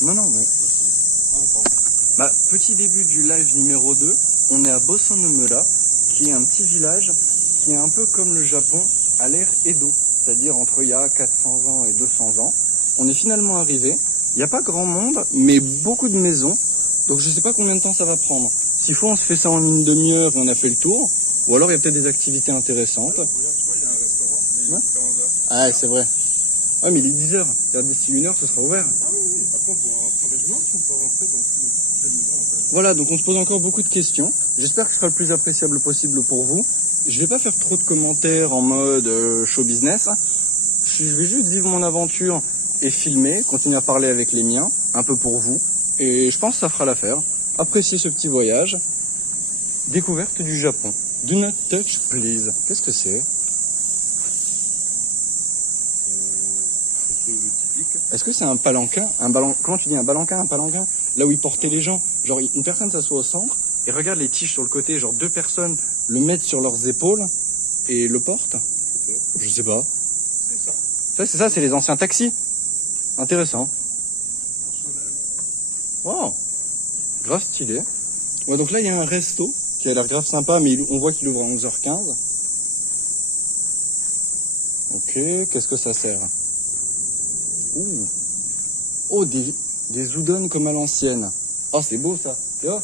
Non, non, mais... Bah, petit début du live numéro 2, on est à Bosonomura, qui est un petit village qui est un peu comme le Japon à l'ère Edo, c'est-à-dire entre il y a 400 ans et 200 ans. On est finalement arrivé, il n'y a pas grand monde, mais beaucoup de maisons, donc je ne sais pas combien de temps ça va prendre. S'il faut, on se fait ça en une demi-heure et on a fait le tour, ou alors il y a peut-être des activités intéressantes. Regarde, tu vois, il y a un restaurant, mais il est 15h. Ah, c'est vrai. Ouais, mais il est 10h, c'est-à-dire d'ici 1 heure, ce sera ouvert. Ah oui, oui, après on pourra rentrer. Mais je me demande si on peut rentrer dans toutes les maisons en fait. Voilà, donc on se pose encore beaucoup de questions. J'espère que ce sera le plus appréciable possible pour vous. Je vais pas faire trop de commentaires en mode show business. Je vais juste vivre mon aventure et filmer, continuer à parler avec les miens, un peu pour vous. Et je pense que ça fera l'affaire. Appréciez ce petit voyage. Découverte du Japon. Do not touch, please. Qu'est-ce que c'est? Est-ce que c'est un palanquin? Comment tu dis, un palanquin? Là où ils portaient les gens. Genre, une personne s'assoit au centre et regarde les tiges sur le côté. Genre, 2 personnes le mettent sur leurs épaules et le portent. Je sais pas. C'est ça. C'est ça, c'est les anciens taxis. Intéressant. Wow. Grave stylé. Ouais, donc là, il y a un resto qui a l'air grave sympa, mais on voit qu'il ouvre à 11h15. Ok, qu'est-ce que ça sert? Ouh. Oh, des udon comme à l'ancienne. Oh, c'est beau ça. Tu vois?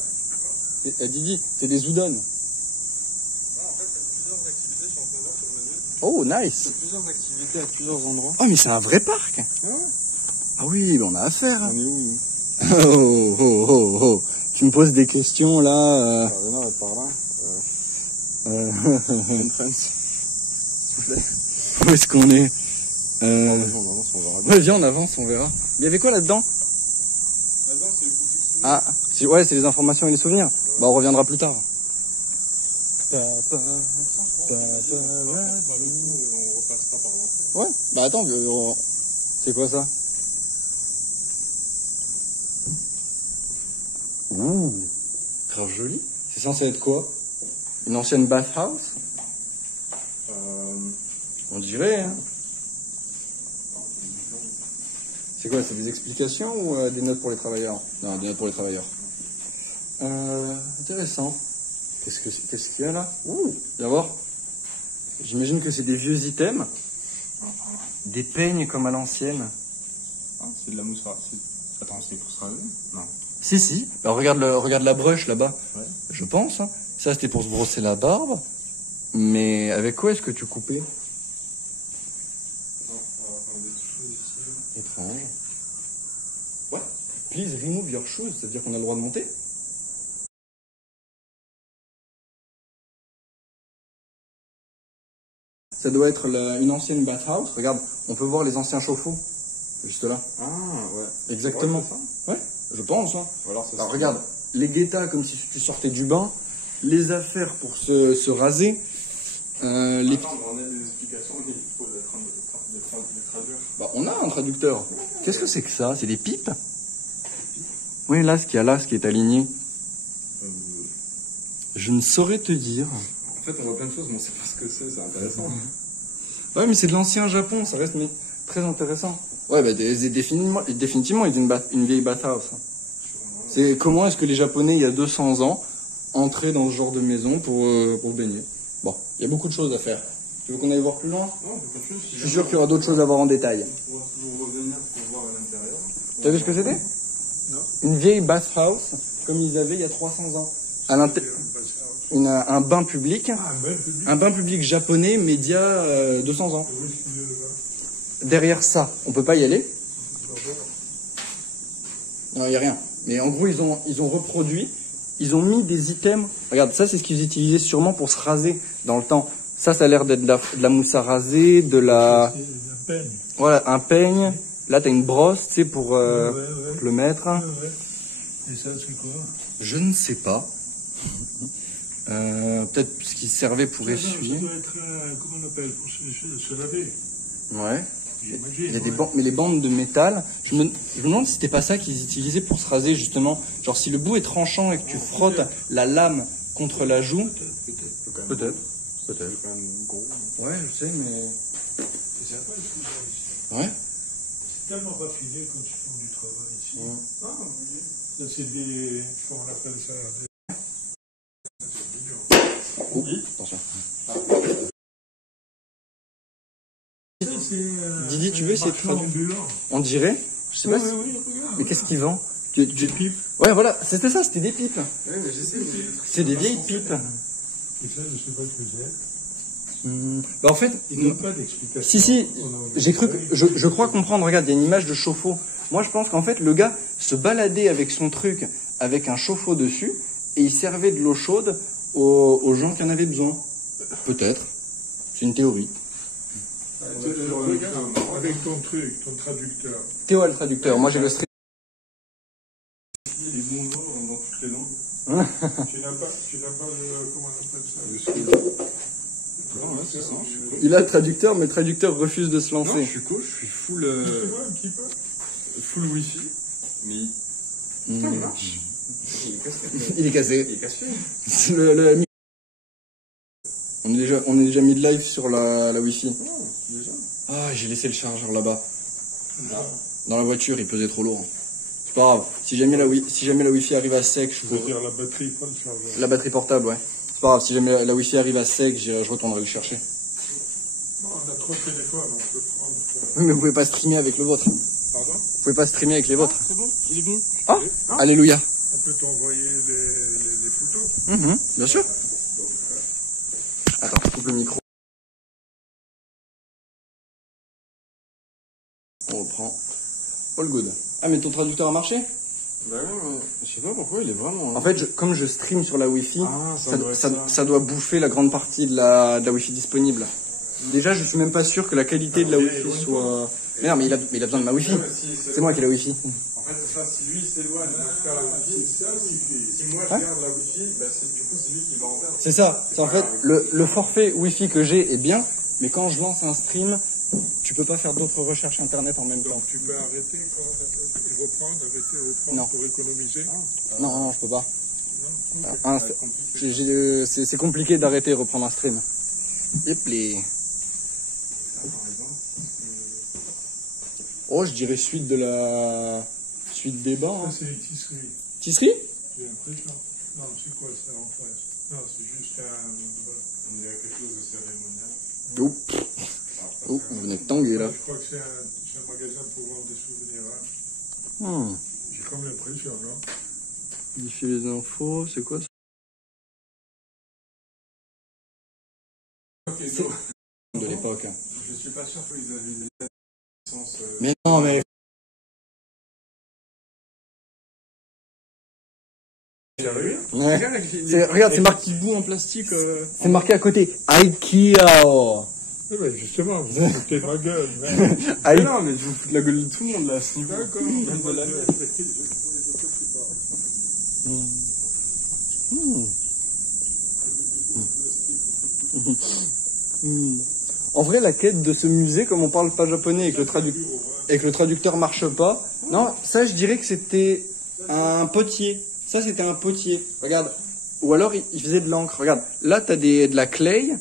Didi, c'est des udon. Non, en fait, il y a plusieurs activités, je suis en train de voir sur le menu. Oh, Il y a nice. plusieurs activités à plusieurs endroits. Oh, mais c'est un vrai parc. Ah ouais. Ah oui, on a affaire. On est où nous? Oh, oh, oh, oh. Tu me poses des questions là. Pardon, par là. Entrance. S'il vous plaît. Où est-ce qu'on est? On avance, on verra. Ouais, viens, on avance, on verra. Il y avait quoi là-dedans? Là-dedans, c'est les boutiques souvenirs. Ah, ouais, c'est les informations et les souvenirs. Bah, on reviendra plus tard. On repassera par l'entrée. Ouais, bah attends, c'est quoi ça? Ouh, grave joli. C'est censé être quoi? Une ancienne bathhouse? On dirait, hein. C'est quoi? C'est des explications ou des notes pour les travailleurs? Non, des notes pour les travailleurs. Intéressant. Qu'est-ce qu'il y a là? Ouh, viens voir. J'imagine que c'est des vieux items. Des peignes comme à l'ancienne. Ah, c'est de la mousse. Attends, c'est pour se raser? Non. Si. Bah, regarde la brush là-bas. Ouais. Je pense. Hein. Ça, c'était pour se brosser la barbe. Mais avec quoi est-ce que tu coupais? Étrange. Ouais. Please remove your shoes. Ça veut dire qu'on a le droit de monter? Ça doit être une ancienne bathhouse. Regarde, on peut voir les anciens chauffe-eau. Juste là. Ah, ouais. Exactement. Ouais, c'est ça. Ouais, je pense. Hein. Ou alors, ça Alors regarde, les guettas comme si tu sortais du bain, les affaires pour se raser, les... Attends, on a des explications, il faut les traduire. Bah, on a un traducteur. Qu'est-ce que c'est que ça? C'est des pipes? Oui, là, ce qu'il y a là, ce qui est aligné. Je ne saurais te dire. En fait, on voit plein de choses, mais on sait pas ce que c'est intéressant. Ouais, mais c'est de l'ancien Japon, ça reste mais très intéressant. Ouais, bah, définitivement, il y a une vieille bathhouse. C'est comment est-ce que les Japonais, il y a 200 ans, entraient dans ce genre de maison pour se baigner. Bon, il y a beaucoup de choses à faire. Tu veux qu'on aille voir plus loin? Non, on peut continuer. Je suis sûr qu'il y aura d'autres choses à voir en détail. On pourra toujours revenir pour voir à l'intérieur. T'as vu ce que c'était? Non. Une vieille bathhouse, comme ils avaient il y a 300 ans. Un bain public. Un bain public japonais, mais d'il y a 200 ans. Derrière ça, on peut pas y aller. Non, il n'y a rien. Mais en gros, ils ont reproduit, ils ont mis des items. Regarde, ça, c'est ce qu'ils utilisaient sûrement pour se raser dans le temps. Ça a l'air d'être de la mousse à raser, de la... Voilà, un peigne. Là, t'as une brosse, tu sais, pour le mettre. Et ça, c'est quoi? Je ne sais pas. Peut-être ce qui servait pour essuyer. Ça doit être, comment on appelle, pour se laver. Ouais. J'imagine. Il y a des bandes, mais les bandes de métal, je me demande si c'était pas ça qu'ils utilisaient pour se raser justement. Genre si le bout est tranchant et que tu frottes la lame contre la joue. Peut-être. C'est quand même gros. Ouais, je sais, mais. C'est sympa, Ouais. C'est tellement raffiné quand ils font du travail ici. Ah, oui. Là, c'est des. Comment on appelle ça? Attention. Didi, tu veux essayer de traduire? ambulant. On dirait, je sais pas si... Oui, regarde. Mais qu'est-ce qu'il vend? Des pipes. Ouais, voilà, c'était ça, c'était des pipes. Ouais, mais j'essaie de... C'est des vieilles pipes. Et ça, je sais pas ce que c'est. Bah en fait, Il n'y a pas d'explication. si, j'ai cru que, je crois comprendre, regarde, il y a une image de chauffe-eau. Moi, je pense qu'en fait, le gars se baladait avec son truc, avec un chauffe-eau dessus, et il servait de l'eau chaude aux gens qui en avaient besoin. Peut-être. C'est une théorie. Regarde, avec ton truc, ton traducteur. Théo a le traducteur, moi j'ai le stream. Les bons mots dans toutes les langues. Tu n'as pas le. Comment on appelle ça? Non, là, c'est ça. Il a le traducteur, mais le traducteur refuse de se Non, je lancer. suis coach, je suis full, Tu vois un petit peu? full wifi. Mais ça marche. Il est cassé. Il est cassé. Il est cassé. C'est on est déjà mis de live sur la Wi-Fi. Oh, déjà. Ah, j'ai laissé le chargeur là-bas. Dans la voiture, il pesait trop lourd. C'est pas grave. Si jamais la Wi-Fi arrive à sec, Je veux dire la batterie, pas le chargeur. La batterie portable, ouais. C'est pas grave. Si jamais la Wi-Fi arrive à sec, je retournerai le chercher. Bon, on a 3 téléphones, on peut prendre. Oui, mais vous pouvez pas streamer avec le vôtre. Pardon? Vous pouvez pas streamer avec les vôtres. C'est bon, il est venu. Ah, alléluia. On peut t'envoyer les photos. Bien sûr. Attends, coupe le micro. On reprend. All good. Ah, mais ton traducteur a marché? Bah ouais, je sais pas pourquoi il est vraiment... En fait, comme je stream sur la Wi-Fi, Ah, ça doit être ça. ça doit bouffer la grande partie de la Wi-Fi disponible. Déjà, je suis même pas sûr que la qualité de la Wi-Fi soit... Mais non, mais il a besoin de ma Wi-Fi. C'est moi qui ai la Wi-Fi. En fait, c'est ça, si lui s'éloigne de faire la Wi-Fi, C'est ça, Wi-Fi. si moi je garde la Wi-Fi, bah du coup c'est lui qui va en perdre. C'est ça. C'est en fait, le forfait Wi-Fi que j'ai est bien, mais quand je lance un stream, tu peux pas faire d'autres recherches internet en même temps. Donc tu peux arrêter et reprendre, Non. pour économiser. Non, je peux pas. Non. C'est compliqué d'arrêter et reprendre un stream. Yep, les... Oh, je dirais suite des bas. Ça, c'est une tisserie. Tisserie? J'ai l'impression. Non, c'est quoi ça en face? Non, c'est juste un. On dirait quelque chose de cérémonial. Oh, vous êtes tangué là. Je crois que c'est un magasin pour vendre des souvenirs. Hein. J'ai comme l'impression, non? Modifier les infos, c'est quoi ça? De l'époque. Je suis pas sûr qu'ils avaient des licences. Mais non, mais... Sérieux? Ouais. Regarde, c'est marqué bout en plastique. C'est marqué à côté. IKEA. Oui, mais justement, vous vous foutez de ma gueule. Mais non, mais je vous fous de la gueule de tout le monde là à ce niveau. D'accord. En vrai, la quête de ce musée, comme on parle pas japonais et que le traducteur marche pas, non, ça je dirais que c'était un potier. Ça c'était un potier. Regarde. Ou alors il faisait de l'encre. Regarde. Là t'as de la clay.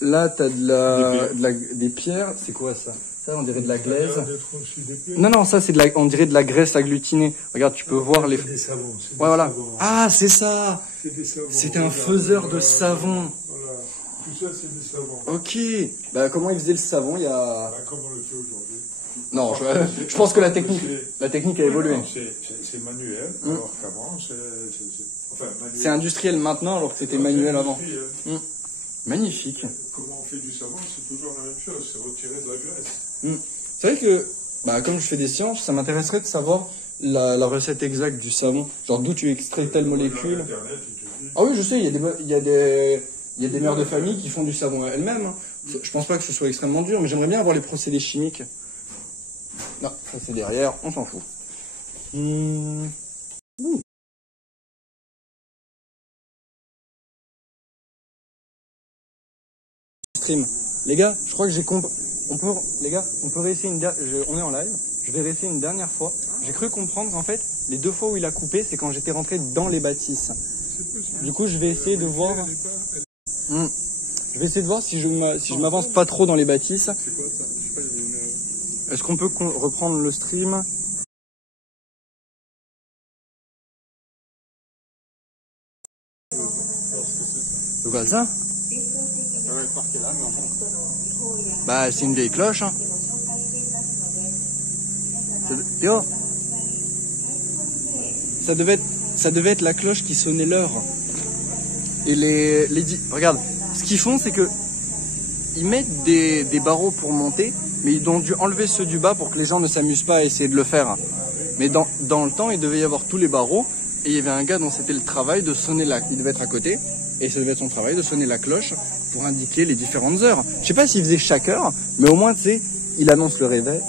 Là t'as des pierres. C'est quoi ça? Ça on dirait de la glaise. Non, ça c'est on dirait de la graisse agglutinée. Regarde, tu peux voir les. C'est des savons. Ouais, voilà. Ah, c'est ça. C'est des savons. C'était un faiseur de savon. Voilà. Tout ça, c'est des savons. Ok. Bah, comment il faisait le savon il y a... Bah, comme on le fait aujourd'hui. Non, je pense que la technique a évolué. C'est manuel, alors qu'avant, enfin, manuel. C'est industriel maintenant alors que c'était manuel avant. Magnifique. Comment on fait du savon, c'est toujours la même chose, c'est retirer de la graisse. C'est vrai que, bah, comme je fais des sciences, ça m'intéresserait de savoir la recette exacte du savon. Genre d'où tu extrais telle molécule. Internet, il te dit. Ah oui, je sais, il y a des mères de famille qui font du savon elles-mêmes. Hein. Je pense pas que ce soit extrêmement dur, mais j'aimerais bien avoir les procédés chimiques. Non, ça c'est derrière, on s'en fout. Stream. Les gars, je crois que j'ai compris. On peut réessayer on est en live. Je vais réessayer une dernière fois. J'ai cru comprendre qu'en fait, les 2 fois où il a coupé, c'est quand j'étais rentré dans les bâtisses. Du coup, je vais essayer de voir. Je vais essayer de voir si je m'avance pas trop dans les bâtisses. C'est quoi ça? Je sais pas, il y avait Est-ce qu'on peut reprendre le stream? C'est quoi ça? Bah c'est une vieille cloche. Hein. Yo. Ça devait être la cloche qui sonnait l'heure. Et regarde, ce qu'ils font c'est que ils mettent des barreaux pour monter, mais ils ont dû enlever ceux du bas pour que les gens ne s'amusent pas à essayer de le faire. Mais dans le temps, il devait y avoir tous les barreaux, et il y avait un gars dont c'était le travail de sonner il devait être à côté, et ça devait être son travail de sonner la cloche pour indiquer les différentes heures. Je sais pas s'il faisait chaque heure, mais au moins, tu sais, il annonce le réveil,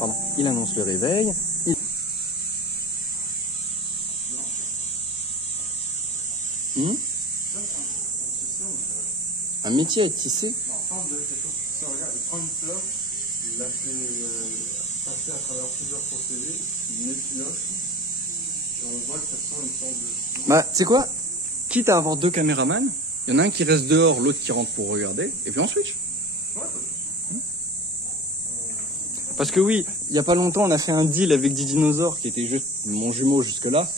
Un métier à tisser. Il prend une cloche, il l'a fait passer à travers plusieurs procédés, il effiloche, et on voit que ça sent une sorte de... Bah, tu sais quoi? Quitte à avoir deux caméramans, il y en a un qui reste dehors, l'autre qui rentre pour regarder, et puis on switch. Parce que oui, il n'y a pas longtemps, on a fait un deal avec Didinosaure, qui était juste mon jumeau jusque-là.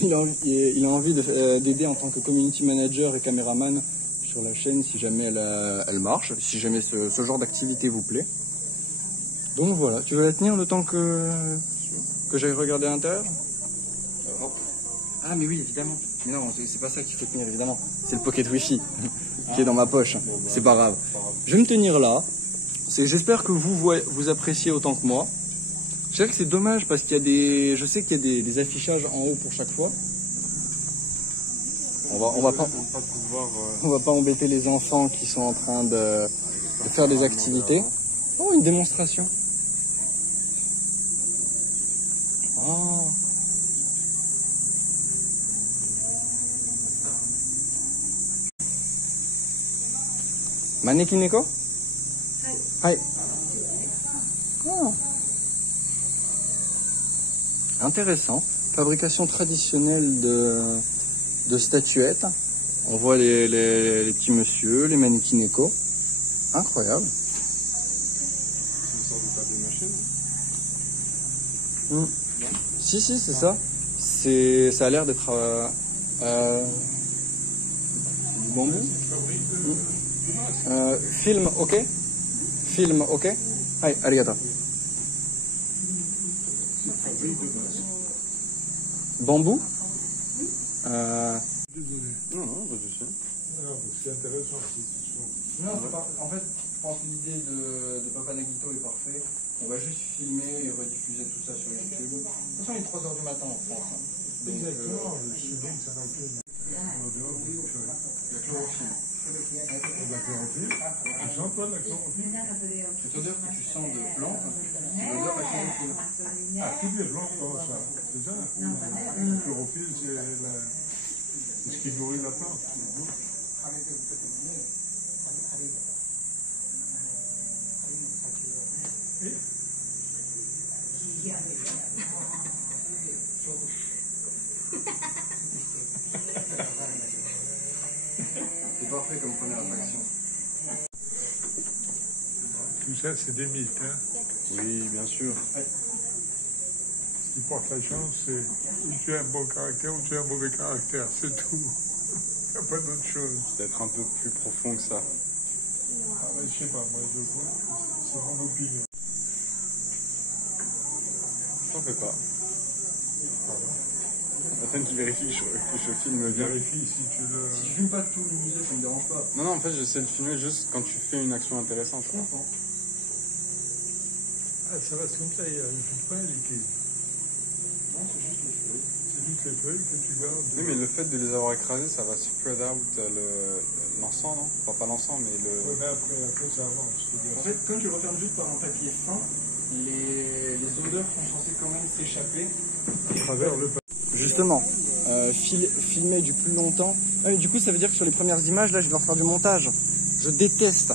Il a envie d'aider en tant que community manager et caméraman sur la chaîne si jamais elle marche, si jamais ce genre d'activité vous plaît. Donc voilà, tu vas la tenir le temps que j'aille regarder à l'intérieur? Ah mais oui, évidemment. Mais non, c'est pas ça qu'il faut tenir, évidemment. C'est le pocket wifi qui est dans ma poche. C'est pas grave. Je vais me tenir là. J'espère que vous appréciez autant que moi. Je sais que c'est dommage parce qu'il y a je sais qu'il y a des affichages en haut pour chaque fois. On va pas embêter les enfants qui sont en train de faire des activités. Oh, une démonstration. Oh. Maneki neko? Hai. Oh. Intéressant. Fabrication traditionnelle de statuettes. On voit les petits monsieur, les mannequineko. Incroyable. C'est une sorte de papier mâché, non? Si, c'est ça. Ça a l'air d'être du bambou. Film, ok? Film, ok? Hai, arigato. Bambou? Désolé. Non, pas de souci. Non, c'est intéressant. Non, en fait, je pense que l'idée de Papa Nagito est parfaite. On va juste filmer et rediffuser tout ça sur YouTube. De toute façon, il est 3h du matin en France. Donc, Exactement, le chewing, ça n'a plus l'odeur du chewing. la chlorophylle. La chlorophylle. Tu sens pas la chlorophylle? Cette odeur que tu sens de plante, c'est l'odeur de la chlorophylle. Ah, toutes les plantes ont ça. C'est ça? La chlorophylle, c'est ce qui nourrit la plante. C'est parfait comme première attraction. Tout ça, c'est des mythes. Hein? Oui, bien sûr. Ce qui porte la chance, c'est ou tu as un bon caractère ou tu as un mauvais caractère. C'est tout. Il n'y a pas d'autre chose. Peut-être un peu plus profond que ça. Ah, ben, je sais pas, moi, je crois. C'est mon opinion. T'en fais pas. Pardon. Attends, tu vérifies que je filme bien. Vérifie si tu le... Si je filme pas tout le musée, ça me dérange pas. Non, en fait, j'essaie de filmer juste quand tu fais une action intéressante. Je comprends. Ah, ça reste comme ça, il n'y a pas un liquide. Non, c'est juste les feuilles. C'est juste les feuilles que tu gardes. Oui, mais le fait de les avoir écrasés, ça va spread out l'encens, non? Enfin, pas l'encens, mais le... Ouais, mais après, ça avance. En fait, quand tu refermes juste par un papier fin, les odeurs sont censées quand même s'échapper. À travers le papier. Justement, filmer du plus longtemps. Ah, mais du coup, ça veut dire que sur les premières images, là, je dois refaire du montage. Je déteste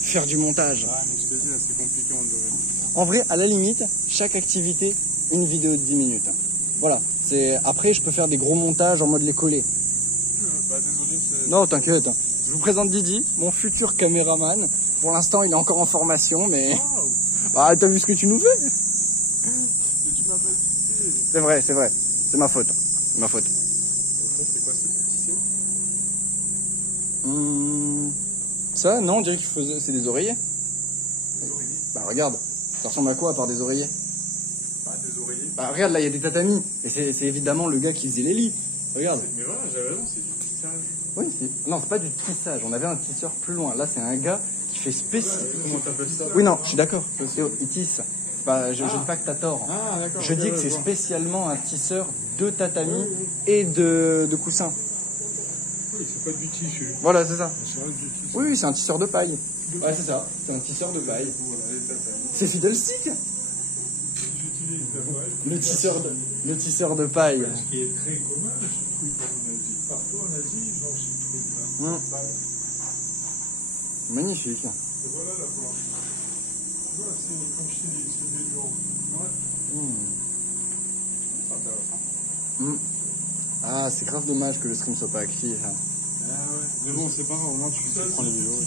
faire du montage. Ah, mais je te dis, c'est compliqué en durée. En vrai, à la limite, chaque activité, une vidéo de 10 minutes. Voilà. Après, je peux faire des gros montages en mode les coller. Bah, désolé, c'est... Non, t'inquiète. Je vous présente Didi, mon futur caméraman. Pour l'instant, il est encore en formation, mais... Bah, t'as vu ce que tu nous fais? C'est vrai, c'est vrai. C'est ma faute. C'est ma faute. Et ça, c'est quoi ce petit Ça, non, on dirait que c'est des oreillers. Des oreillers. Bah regarde, ça ressemble à quoi à part des oreillers? Bah, des oreillers. Bah regarde, là il y a des tatamis. Et c'est évidemment le gars qui faisait les lits. Regarde. Mais voilà, j'avais raison, c'est du tissage. Oui, non, c'est pas du tissage. On avait un tisseur plus loin. Là, c'est un gars qui fait spécial. Comment t'appelles ça? Oui, non, je suis d'accord. Il tisse. Bah, je dis pas que t'as tort. Ah, d'accord. Je dis que c'est spécialement un tisseur de tatami et de coussins. Oui, c'est pas du tissu. Voilà, c'est ça. C'est du tissu. Oui, c'est un tisseur de paille. Ouais, c'est ça. C'est un tisseur de paille. C'est Fiddlestick. J'utilise la paille. Le tisseur de paille. Ce qui est très commun, ce truc en Asie. Partout en Asie, ils ont ce truc-là. Paille. Magnifique. Et voilà la planche. Tu vois, c'est comme je t'ai dit, c'est des jours. Ah, c'est grave dommage que le stream soit pas actif. Ah ouais. Mais bon, c'est pas grave, au moins tu prends les vidéos.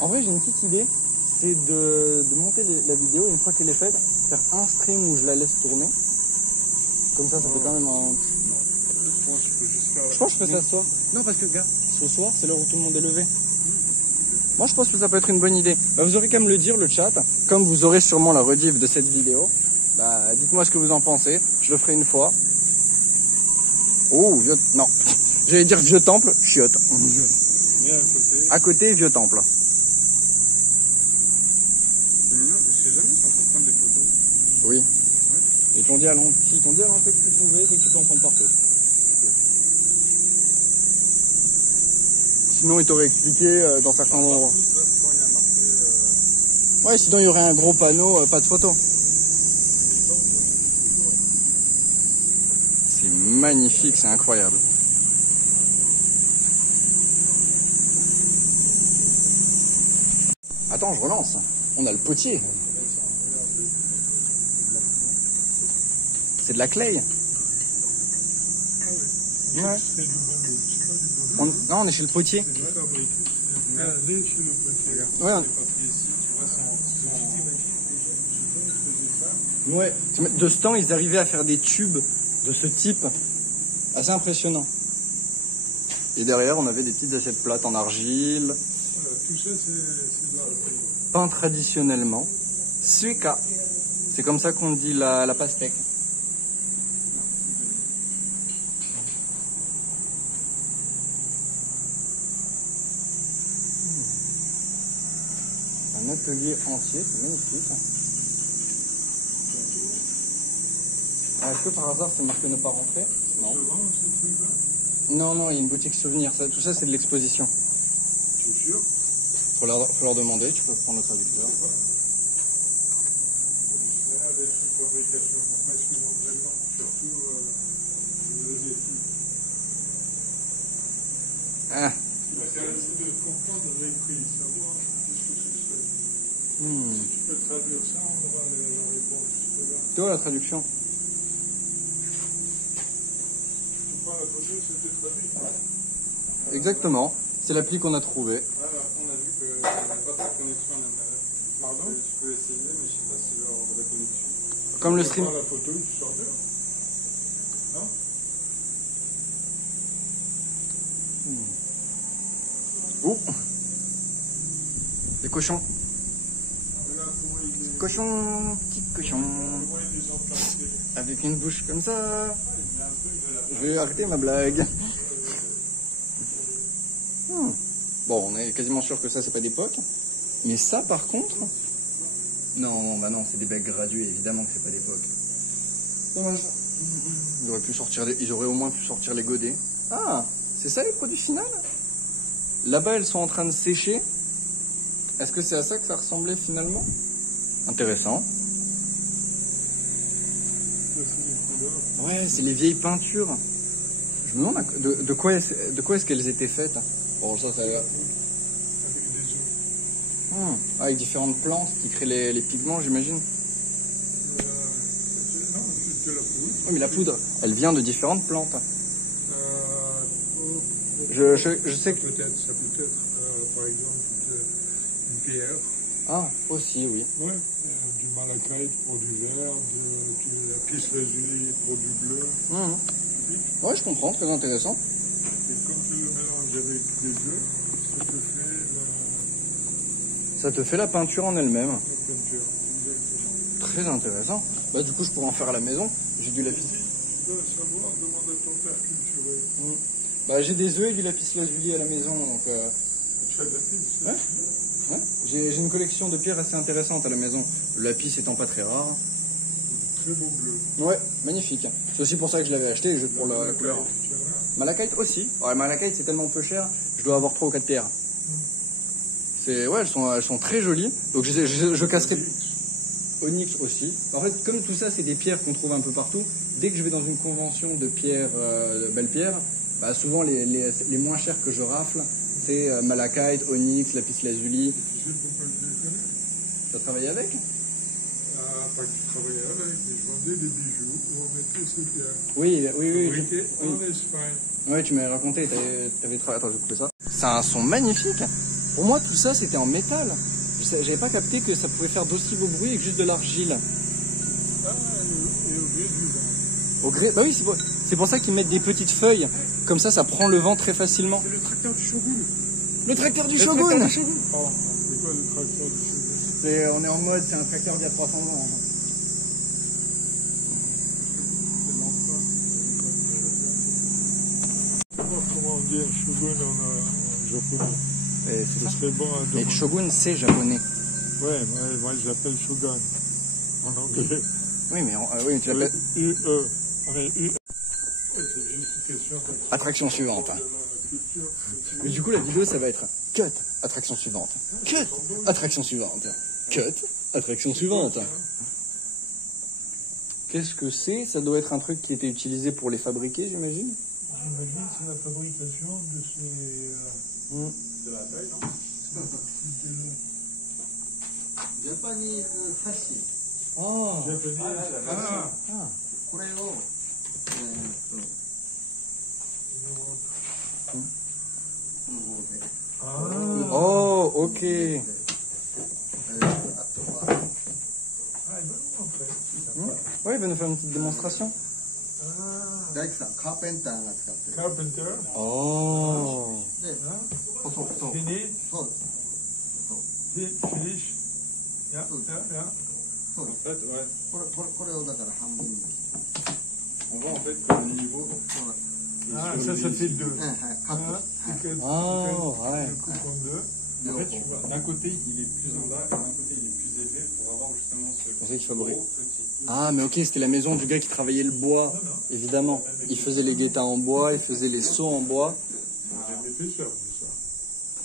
En vrai, j'ai une petite idée. C'est de monter la vidéo, une fois qu'elle est faite, faire un stream où je la laisse tourner. Comme ça peut quand même en... Je pense que je fais ça ce soir. Non, parce que, gars, ce soir, c'est l'heure où tout le monde est levé. Moi, je pense que ça peut être une bonne idée. Bah, vous aurez qu'à me le dire, le chat. Comme vous aurez sûrement la rediff de cette vidéo, bah, dites-moi ce que vous en pensez. Je le ferai une fois. Oh, vieux... Non. J'allais dire vieux temple, chiotte. À côté, vieux temple. C'est mignon, je sais jamais si on peut prendre des photos. Oui. Et t'ont dit à l'entrée que tu pouvais, c'est que tu peux en prendre partout. Sinon, ils t'auraient expliqué dans certains endroits. Ouais, sinon il y aurait un gros panneau, pas de photo. C'est magnifique, c'est incroyable. Attends, je relance. On a le potier. C'est de la clay. Ouais. Non, on est chez le potier. Ouais. Ouais. De ce temps, ils arrivaient à faire des tubes de ce type. Assez impressionnant. Et derrière, on avait des petites assiettes plates en argile. Voilà, tout ça, c'est de l'argile. Peint traditionnellement. Suika. C'est comme ça qu'on dit la pastèque. Un atelier entier, c'est magnifique. Ah, est-ce que par hasard c'est marqué ne pas rentrer? Non. Non, il y a une boutique souvenir. Tout ça, c'est de l'exposition. Tu es sûr? Faut leur demander, tu peux prendre le traducteur. Avec une fabrication, pourquoi est-ce qu'ils vont vraiment, surtout les équipes. Ah. C'est de comprendre les prix, savoir qu'est-ce que ce serait. Si tu peux traduire ça, on aura la réponse. Tu vois la traduction? Tu prends la photo, c'était traduit. Exactement. C'est l'appli qu'on a trouvée. Voilà, on a vu que n'y avait pas de connexion à la manette. Pardon? Je peux essayer, mais je sais pas si je vais avoir de la connexion. Comme le stream. Tu prends la photo, tu sors dehors. Non? Oh. Des cochons. Regarde comment il est. Cochon, petit cochon. Comment il est enchanté. Avec une bouche comme ça. Il y a un truc de la. Je vais arrêter ma blague. Bon, on est quasiment sûr que ça, c'est pas d'époque. Mais ça, par contre... Non, bah non, c'est des becs gradués, évidemment que c'est pas d'époque. Dommage. Ils auraient au moins pu sortir les godets. Ah, c'est ça les produits finaux? Là-bas, elles sont en train de sécher. Est-ce que c'est à ça que ça ressemblait finalement? Intéressant. Ouais, c'est les vieilles peintures. Je me demande de quoi est-ce qu'elles étaient faites. Bon, ça a l'air... Avec différentes plantes qui créent les pigments, j'imagine. Non, juste de la poudre. Oui, mais la poudre, elle vient de différentes plantes. Je sais que... Ça peut être, par exemple, une pierre. Ah, aussi, oui. Ouais, du malachite pour du vert, de la piste lazuli pour du bleu. Ouais, je comprends, très intéressant. Et quand tu le mélanges avec des œufs, Ça te fait la peinture en elle-même. la peinture. Exactement. Très intéressant. Bah, du coup, je pourrais en faire à la maison. J'ai du lapis. Tu dois savoir, demande à ton père culturel. Bah, j'ai des œufs et du lapis lazuli à la maison. Donc, Tu as de la piste. Ouais. Ouais. J'ai une collection de pierres assez intéressante à la maison. Le lapis étant pas très rare. Très beau bleu. Ouais, magnifique. C'est aussi pour ça que je l'avais acheté, juste pour la couleur. Malachite aussi. Ouais, malachite c'est tellement peu cher, je dois avoir 3 ou 4 pierres. Ouais, elles sont très jolies. Donc je casserai onyx aussi. En fait, comme tout ça c'est des pierres qu'on trouve un peu partout, dès que je vais dans une convention de pierres, de belles pierres, bah, souvent les moins chères que je rafle, c'est malachite, onyx, lapis lazuli. Tu sais pourquoi je les connais? Tu as travaillé avec? Pas que tu travaillais avec, mais je vendais des bijoux où on mettait ces pierres. Oui. Fabriqués en Espagne. Oui, tu m'avais raconté, t'avais travaillé. Attends, je vais couper ça. C'est un son magnifique. Pour moi, tout ça, c'était en métal. J'avais pas capté que ça pouvait faire d'aussi beau bruit avec juste de l'argile. Ah, et au gré du vent. Au gré, bah oui, c'est pour ça qu'ils mettent des petites feuilles. Comme ça prend le vent très facilement. C'est le tracteur du Shogun. Le tracteur du Le Shogun. tracteur du Shogun. Oh, c'est quoi le tracteur du Shogun? On est en mode, c'est un tracteur d'il y a 300 ans. Comment on dit Shogun en japonais? Et Ce serait bon à Mais demander. Shogun, c'est japonais. Ouais, moi je l'appelle Shogun en anglais. Oui, mais oui, tu l'appelles. U-E. Ah, mais U-E. C'est juste une question Attraction suivante. de la culture. Mais du coup, la vidéo, ça va être cut. Attraction suivante. Cut. Attraction suivante. Cut. Attraction suivante. Qu'est-ce que c'est? Ça doit être un truc qui était utilisé pour les fabriquer, j'imagine. J'imagine que c'est la fabrication de ces... de la taille, non? Japanese hashi. Oh. Japonais. Ah, Ah. これを、この棒で、 ah. Oh, ok. あとは、 Ah, il va nous montrer. Ouais, il va nous faire une petite démonstration. Ah. 大工さん、カーペンターが使ってる。 Carpenter. Oh. で、 Hein? 細、そう。 Finish. そうです。そう Finish. Yeah, yeah, yeah. そうです。 En fait, ouais. これをだから半分に。 On voit en fait que le niveau. そうなんです。 Ah, ça fait deux. はいはい、カット Hein? です。 Tu はい le coupes en deux. En fait, tu vois, d'un côté il est plus en bas et d'un côté il est plus élevé pour avoir justement ce C'est ça qu'il fabrique. gros petit. Ah, mais ok, c'était la maison du gars qui travaillait le bois. Évidemment. Il faisait les guettas en bois, il faisait les seaux en bois. J'ai jamais fait ça.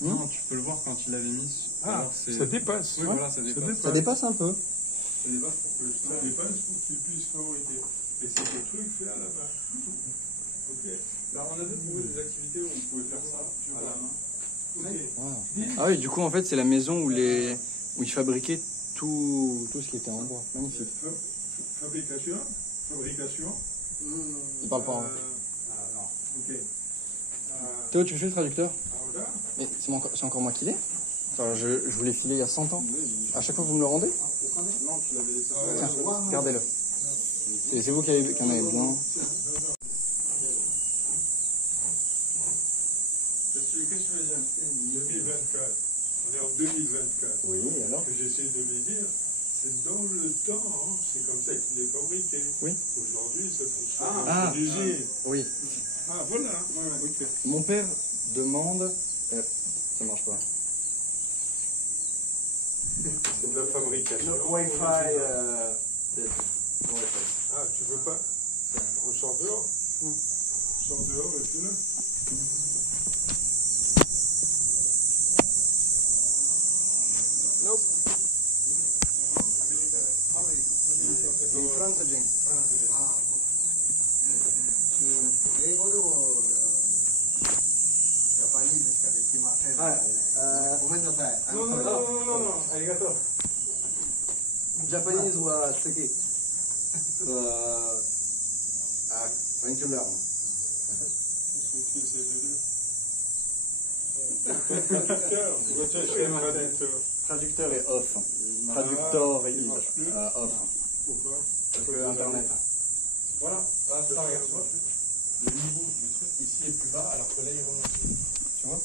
Non, tu peux le voir quand il l'avait mis. Ah, Alors, c'est- ça dépasse. Oui, voilà, ça dépasse. Ça dépasse un peu. Ça dépasse pour que justement. Ça dépasse pour qu'il puisse fabriquer. Et c'est des trucs faits à la main. Ok. Là, on avait trouvé des activités où on pouvait faire ça à la main. Ok. Ah oui, du coup, en fait, c'est la maison où ils fabriquaient tout ce qui était en bois. Magnifique. Fabrication. Il parle pas. Hein. Non. Ok. Théo, tu fais le traducteur? Voilà. Mais c'est encore moi qui l'ai. Attends, je vous l'ai filé il y a 100 ans. À chaque fois, vous me le rendez? Non, tu l'avais laissé. Tiens, gardez-le. Et c'est vous qui en avez besoin. Qu'est-ce que tu veux dire 2024. On est en 2024. Oui, et alors? Ce que j'essaie de lui dire, c'est dans le temps, hein, c'est comme ça qu'il est fabriqué. Oui. Aujourd'hui, ça se fait Ah. dans l'usine. Oui. Ah, voilà. Ok. Mon père demande... ça marche pas. C'est de la fabrication. Ah, tu veux pas On sort dehors Sors dehors et puis là. Nope. In Francia, Jim. 英語でも、ジャパニーズしかできません。はい。ごめんなさい。ありがとう。Japanese was tricky. Trying to learn. Son fils est les deux. Traducteur. Pourquoi tu as acheté un traducteur Traducteur est off. Traducteur est off. Pourquoi? Parce que Internet. Voilà, ça regarde. Le niveau du truc ici est plus bas, alors que là il remonte. Tu vois?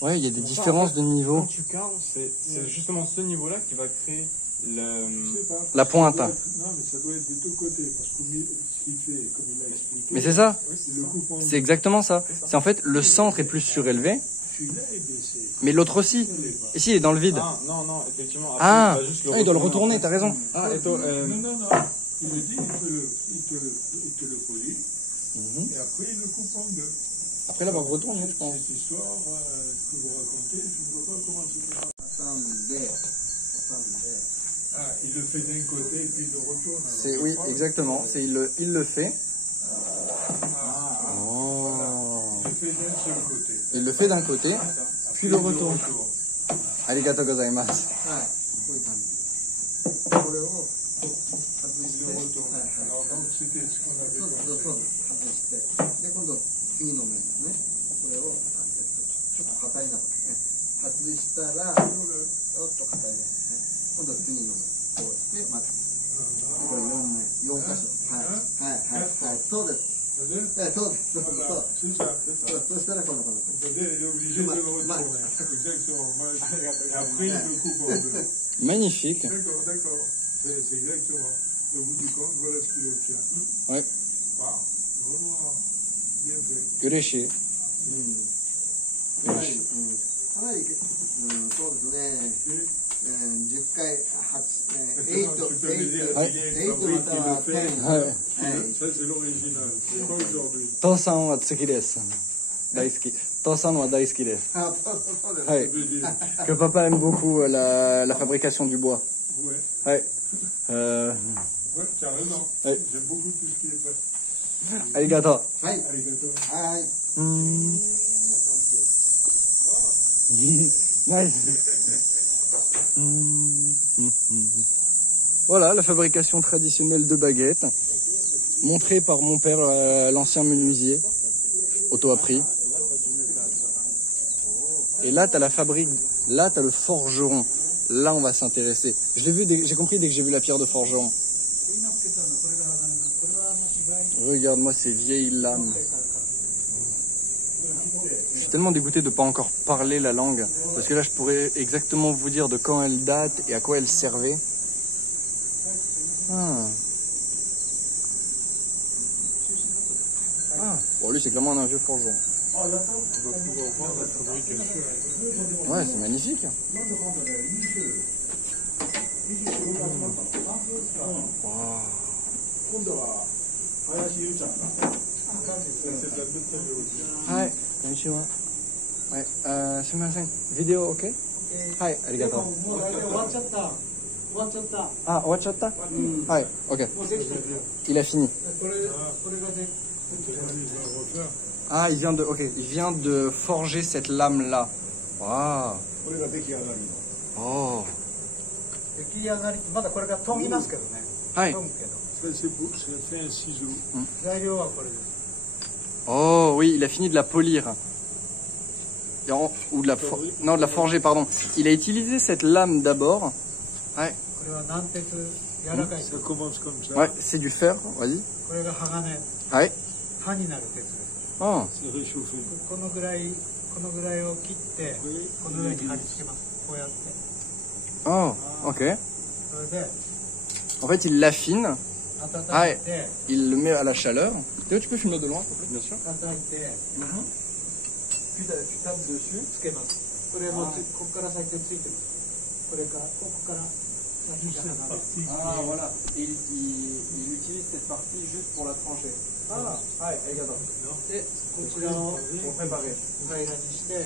Ouais, il y a des différences de niveau. Quand tu carves, c'est justement ce niveau-là qui va créer Je sais pas. La pointe. Non, mais ça doit être des deux côtés, parce que s'il fait, comme il l'a expliqué, Mais c'est ça. il le coupe en C'est exactement ça. C'est en fait le centre est plus surélevé, celui-là est baissé. mais l'autre aussi. Ici, il est dans le vide. Ah, non, effectivement. Après, Ah, il va juste il doit le retourner, t'as raison. Ah, et toi, Non. Il le dit, il te le polie, et après il le coupe en deux. Après l'avoir retourné, je pense. Cette histoire que vous racontez, je ne vois pas comment c'est fait. Ah, il le fait d'un côté et puis il le retourne. C'est oui, exactement. C'est il le fait. Oh. Il le fait d'un seul côté. Il le fait d'un côté, puis le retourne. Arigatou gozaimasu. Il le retourne. Alors donc c'était ce qu'on avait compris. で今度次の面ですね。これをちょっと硬いなこれね。外したらちょっと硬いですね。今度次の面こうしてまたこれ4箇所。はいそうです。そうですそうですそうC'est ça. そうしたらこのIl est obligé de le retourner. Exactement. Après il le coupe en deux. Magnifique. D'accord. C'est exactement. Et au bout du compte, voilà ce qu'il obtient. Ouais. Wow. Vraiment bien fait. Ureshi. かなりそうですね。10回8または10。はい。Ça c'est l'original. C'est pas aujourd'hui. 父さんは好きです。大好き。父さんは大好きです。あ、そうです。はい。Que papa aime beaucoup la fabrication du bois. Ouais. はい。Ouais, carrément. Ouais. J'aime beaucoup tout ce qui est fait. ありがとう。はい。 Arigato. はい。Nice. Voilà la fabrication traditionnelle de baguettes, montrée par mon père, l'ancien menuisier, auto-appris. Et là, tu as la fabrique, là, tu as le forgeron. Là, on va s'intéresser. J'ai compris dès que j'ai vu la pierre de forgeron. Regarde-moi ces vieilles lames. Je suis tellement dégoûté de ne pas encore parler la langue, parce que là je pourrais exactement vous dire de quand elle date et à quoi elle servait. Ah. Bon, lui c'est clairement un vieux forgeron. On va pouvoir voir la fabrication. Ouais, c'est magnifique. Wow. C'est de la métallurgie. Hi, konnichiwa. Ouais, sumimasen. Vidéo, ok? Hi, arigato. 終わっちゃった。Ah, ouachatta? Hi, ok. Il a fini. これがね。 Ah, il vient de forger cette lame-là. Waouh. これが出来上がり。 Oh. 出来上がりまだこれが研ぎますけどね。はい。研ぐけど。 Ça c'est beau, ça fait un ciseau. 材料はこれです。 Oh oui, il a fini de la polir. Ou de la non, de la forger, pardon. Il a utilisé cette lame d'abord. Ouais. これは軟鉄柔らかい。 Ça commence comme ça. Ouais, c'est du fer, vas-y. これが鋼。 Ouais. 刃になる鉄です。 Oh. C'est réchauffé. このぐらいを切ってこの上に貼り付けます。こうやって。 Oh, ok. それで En fait, il l'affine, 温めて、 il le met à la chaleur. Théo, tu peux filmer de loin, bien sûr. 叩いて Puis tu tapes dessus. つけます。これもここから先でついてます。これからここから先が離れる。 Ah, voilà. Et il utilise cette partie juste pour la trancher. Ah, ouais, regarde. でこちらを Pour préparer. 平らにして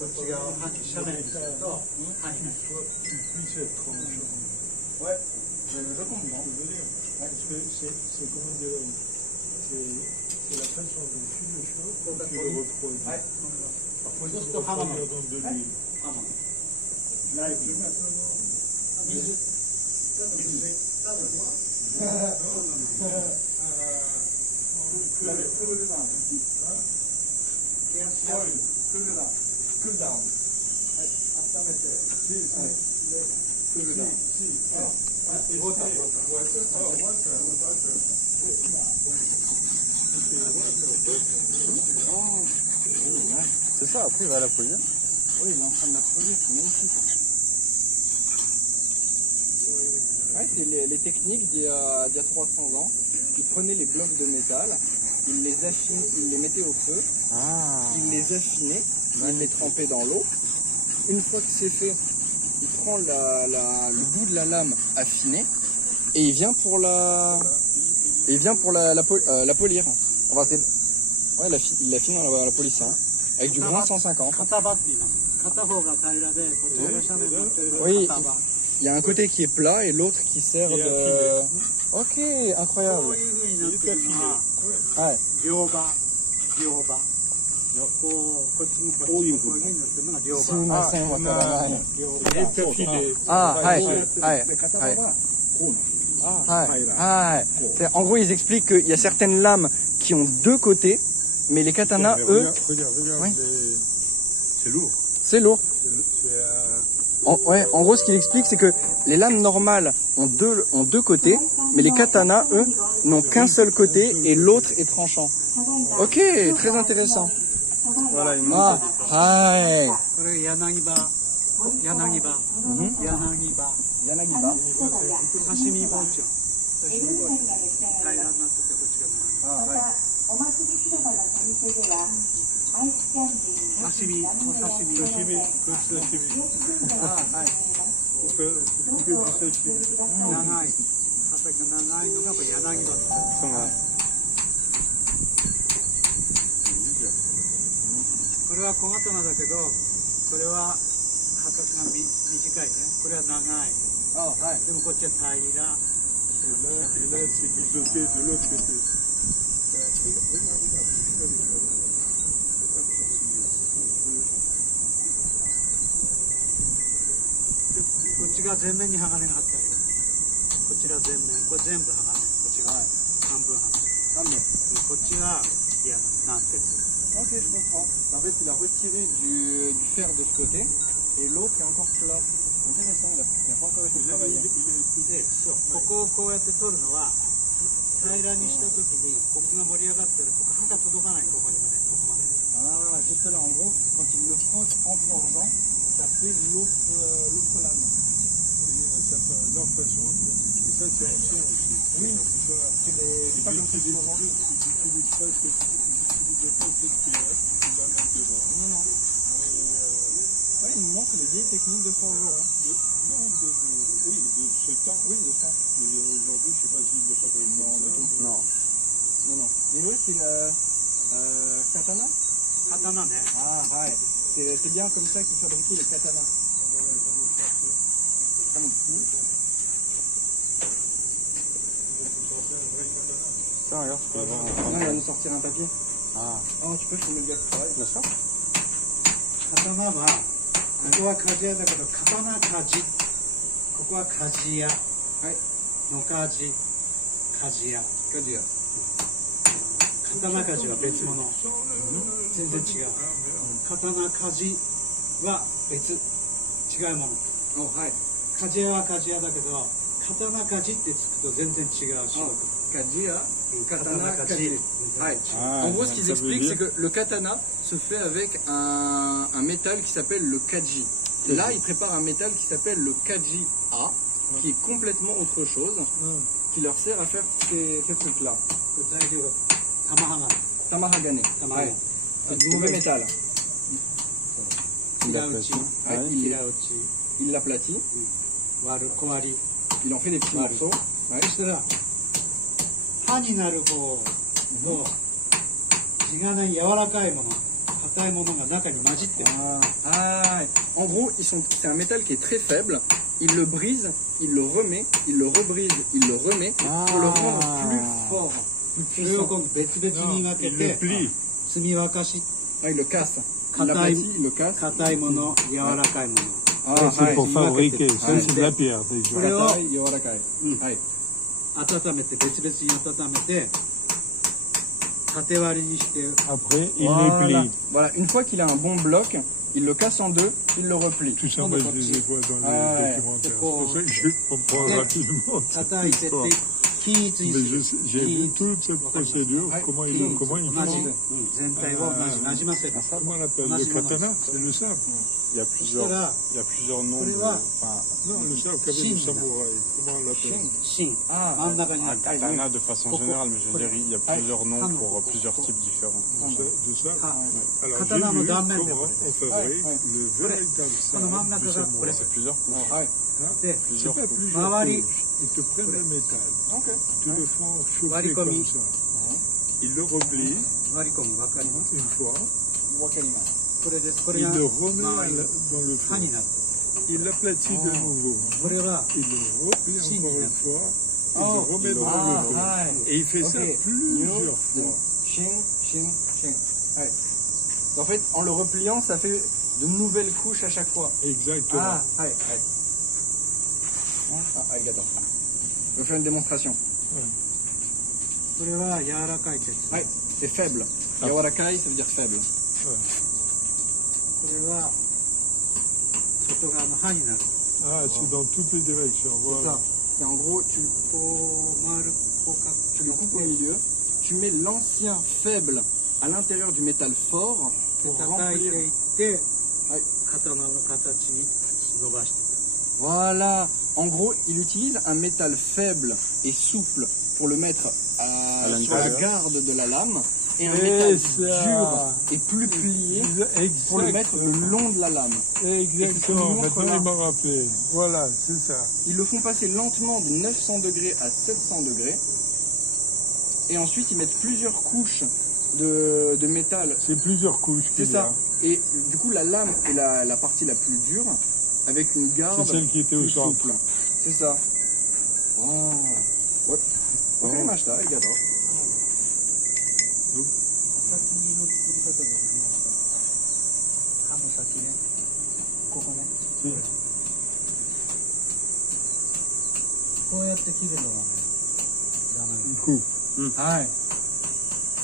こっち側を刃に斜面にすると刃になる。 Puis cette tranche. Ouais, je comprends. Parce que c'est comment dire, c'est la façon de fuir le chaud qui le refroidit. Ouais. Parfois, il faut refroidir dans de l'huile. ライブ水 Oil. cool down. C'est ça, après il va la polir. Oui, il est en train de la polir, c'est magnifique. Ouais, c'est les techniques d'il y a 300 ans. Ils prenaient les blocs de métal, ils les mettaient au feu, ils les affinaient, ils les trempaient dans l'eau. Une fois que c'est fait, il prend le bout de la lame affinée et il vient pour la polir. Enfin, ouais, il l'affine en la polissant avec du bronze 150. Oui, il y a un côté qui est plat et l'autre qui sert de... Ok, incroyable. Ouais. En gros, ils expliquent qu'il y a certaines lames qui ont deux côtés, mais les katanas, eux... Regarde, oui. C'est lourd. C'est lourd. En gros, ce qu'il explique, c'est que les lames normales ont deux côtés, mais les katanas, eux, n'ont qu'un seul côté et l'autre est tranchant. Ok, très intéressant. Voilà, il Ah, hi. Yanagiba. Yanagiba. Sashimi boncho. Sashimi.これは小刀だけど、これは破格が短いね。これは長い。でもこっちは平ら。Et là, c'est biseauté de l'autre côté.こっちが前面に鋼が張ってある。こちら前面、これ全部鋼。こっちが半分鋼。こっちが軟鉄。Ok, je comprends. En fait, il a retiré du fer de ce côté et l'autre est encore plat. Intéressant, il n'a pas encore été travaillé. ここをこうやって取るのは平らにしたときにここが盛り上がったらここ刃が届かないここにまでここまで。Ah, juste là, en gros, quand il le frotte en plongeant, ça fait l'autre lame. Leur façon. Et ça, c'est ancien aussi. Oui, c'est pas comme ça qu'ils aujourd'hui. Non. Oui, il nous montre les vieilles techniques de forgeron. Oui, de ce temps. Oui, de ça. Aujourd'hui, je ne sais pas s'il le fabrique. Non. Mais ouais, c'est katana. Katana, né? Ah, ouais. C'est bien comme ça qu'ils fabriquaient les katanas. Tiens, regarde, tu peux voir. Non, il va nous sortir un papier. Ah. Oh, tu peux filmer le gars qui travaille. Bien sûr. 刀は、ここは鍛冶屋だけど、刀鍛冶。ここは鍛冶屋。はい。野鍛冶、鍛冶屋。鍛冶屋。刀鍛冶は別物。全然違う。刀鍛冶は別。違うもの。はい。鍛冶屋は鍛冶屋だけど、刀鍛冶ってつくと全然違う仕事。Katana, kaji. En gros, ce qu'ils expliquent, c'est que le katana se fait avec un métal qui s'appelle le kaji. Là, ils préparent un métal qui s'appelle le kaji A, qui est complètement autre chose, qui leur sert à faire ces trucs-là. Tamahagane. C'est du mauvais métal. Il l'aplatit. Il en fait des petits morceaux. 刃になる方と地金柔らかいもの硬いものが中に混じってる。En gros, c'est un métal qui est très faible. Il le brise, il le remet, il le rebrise, il le remet pour le rendre plus fort, plus puissant. Il le plie. Il le casse. Il l'aplatit, il le casse. 硬いもの、柔らかいもの。C'est pour fabriquer. Ça, c'est de la pierre déjà. これを温めて別々に温めて縦割りにして。Après, il les plie. Voilà, une fois qu'il a un bon bloc, il le casse en deux, il le replie. Tout ça, moi, je les vois dans les documentaires. C'est pour ça que je comprends rapidement cette 叩いてって histoire. 均一にす Mais る j'ai vu toute cette procédure, comment ils 均一 font. 同じ、全体をなじませる Comment on l'appelle? Le katana? C'est le sabre? Il y a そしたら plusieurs noms. これは Enfin, Non, le sabre qu'avait le samouraï. Comment on l'appelle? 芯 Ah, 真ん中にあ un る katana de façon Coco. générale, mais je veux dire, il y a plusieurs noms Ah, pour non. plusieurs types différents. De sabre? は Alors, Katana j'ai no vu danmen comment de- on fabrique Ouais. le véritable この真ん sabre 中 du がこれ samouraï. C'est plusieurs couches. ouais. で C'est Plusieurs pas couches. plusieurs Mawari. couches. Ils te prennent le métal, Ok. te le font chauffer Warikomi. comme ça. Ils le replient 割り込む分かります une fois. これですこれ Il が le remet 周りの dans le 刃 feu. になって Il l'aplatit de nouveau. これは Il le replie Chine. encore une fois. Il Oh, le remet dans ah, le feu. ouais. Et il fait ça Ok. plusieurs fois. Shin, shin, shin. Ouais. En fait, en le repliant, ça fait de nouvelles couches à chaque fois. Exactement. Ah, ouais, ouais. Ah, arigato. Je vais faire une démonstration. これは柔らかい鉄 Ouais, c'est faible. Ah. Yawarakai, ça veut dire faible. これは外側の刃になる Ah, c'est dans toutes les directions. C'est Voilà. ça. Et en gros, tu こう回るこうか le coupes au milieu, tu mets l'ancien faible à l'intérieur du métal fort で pour 叩いて remplir. いってはい刀の形に伸ばしていく Voilà. En gros, il utilise un métal faible et souple pour le mettre sur la l'intérieur. garde de la lame et un Et métal ça. dur et plus plié pour le mettre le long de la lame. Exactement. montre Maintenant, là. il m'a rappelé. Voilà, c'est ça. Ils le font passer lentement de 900 degrés à 700 degrés. Et ensuite, ils mettent plusieurs couches de métal. C'est plusieurs couches C'est qu'il y a. ça. Et du coup, la lame est la partie la plus dure, avec une garde. C'est celle qui était au plus centre. souple. C'est ça. Oh. Ouais. Ok, machita, arigato. 先の作り方ができました刃の先ねここねこうやって切るのがねダメ Il coupe. Ah ouais.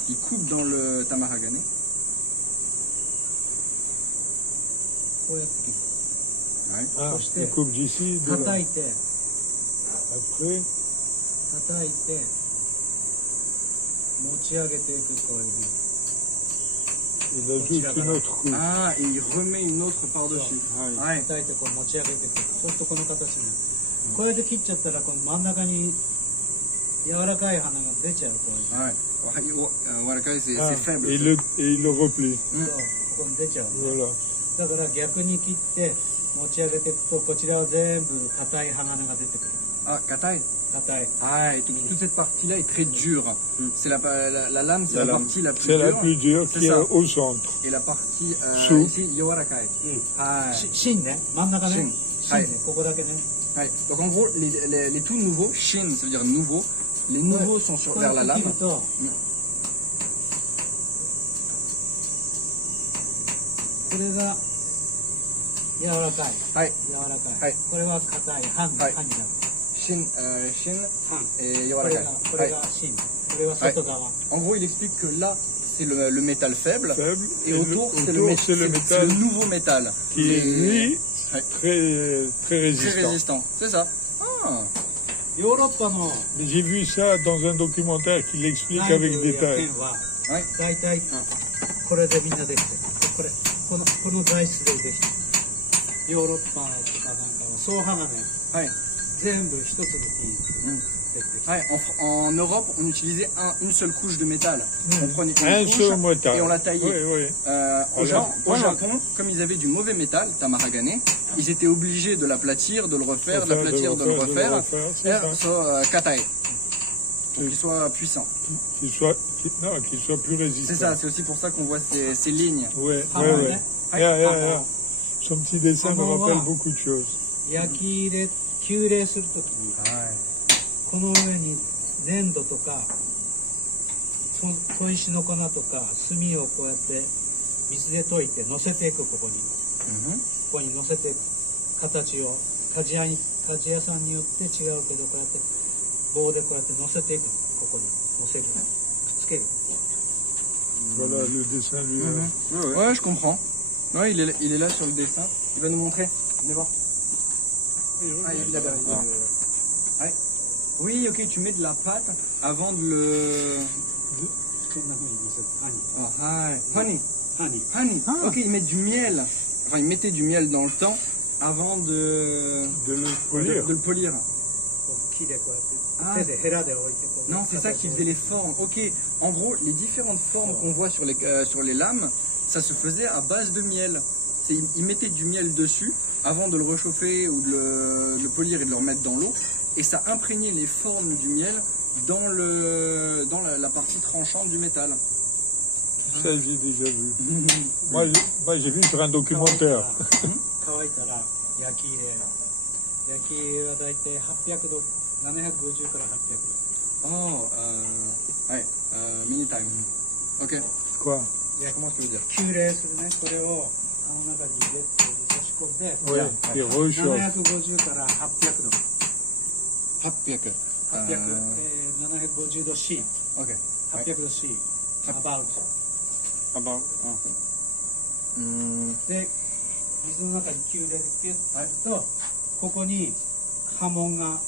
Il coupe dans le tamaragane. こうやって切る Ouais. Ah, So, il coupe d'ici, de là. 叩いて Après, 叩いて持ち上げていくこういうふうに il ajoute une autre couche. Ah, et il remet une autre par-dessus. Ouais. 叩いてこう持ち上げていくそうするとこの形になるこれで切っちゃったらこの真ん中に柔らかい花が出ちゃうこういう Ouais. Warakai, c'est Ah, faible. et il le replie. そうここに出ちゃうね Voilà. だから逆に切って持ち上げていくとこちらは全部硬い鋼が出てくる Ah, katai. 硬い Ah, et toute cette partie-là est très dure. C'est la lame, c'est La la lame. partie la plus C'est la dure. plus dure C'est qui est ça. au centre. Et la partie Sous. ici, Yawarakai. Ah, 芯ね真ん中ね Shin. 芯ね、はいここだけね ouais. Donc en gros, les tout nouveaux, shin, ça veut dire nouveau. Les nouveaux sont こうや vers っ la て切 lame. るとこれが柔らかい Ouais. 柔らかい、はいこれは硬い刃になる、はい Shin, shin 刃 et これ Yawarakai. がこれ Ouais. が芯、これは外側、 En gros, il explique que là, c'est le métal faible. Faible. Et autour, c'est autour, le c'est le c'est le métal nouveau métal. qui est, lui, Ouais. très, très Très résistant. résistant. C'est ça. Ah. ヨーロッパの Mais j'ai vu ça dans un documentaire qui l'explique 内部 avec や détail. 剣は Ouais. 大体これでみんなできてるこの材質でできてるヨーロッパとかなんかの総鋼のや Ouais. つ全部一つの木に Mm. できてる Ouais, en Europe, on utilisait une seule couche de métal. On prenait une Un couche seul métal. et on la taillait. Oui, oui. Au Voilà. Japon, comme ils avaient du mauvais métal, tamaragane, ils étaient obligés de l'aplatir, de le refaire, de l'aplatir, de le refaire. c'est ça. So, katai. Pour qu'il soit puissant. Qu'il soit plus résistant. C'est ça, c'est aussi pour ça qu'on voit ces lignes. Ouais, Ah, ouais, ouais. ouais. Ah, Yeah, yeah, ah, yeah. Son petit dessin Ah, me bon, rappelle ouais. beaucoup de choses. 焼き入れ急冷するときにこの上に粘土とか砥石の粉とか炭をこうやって水で溶いて乗せていくここにここに乗せていく形を鍛冶屋さんによって違うけどこうやって棒でこうやって乗せていくここに乗せるくっつける Voilà le dessin lui. Ouais, je comprends. Non, il est là sur le dessin. Il va nous montrer. Venez voir. Ah, il est là-bas. Ouais. Oui, ok, tu mets de la pâte avant de le... Oh, hi. Honey. Honey. Ok, ils mettent du miel. Enfin, ils mettaient du miel dans le temps avant de le polir. De le polir. Ah. Non, c'est ça qui faisait les formes. Ok, en gros, les différentes formes qu'on voit sur les lames, ça se faisait à base de miel. Ils mettaient du miel dessus avant de le réchauffer ou de le polir et de le remettre dans l'eau. Et ça imprégnait les formes du miel dans la partie tranchante du métal. Ça, j'ai déjà vu. Moi, j'ai vu sur un documentaire. Oh, ouais, mini time. Ok. Quoi? Comment est-ce que tu veux dire? Oui, il rechauffe. 800. 750度 C、 Ok. 800度 C、 about。 で、水の中に急冷でピュッとやると、ここに波紋が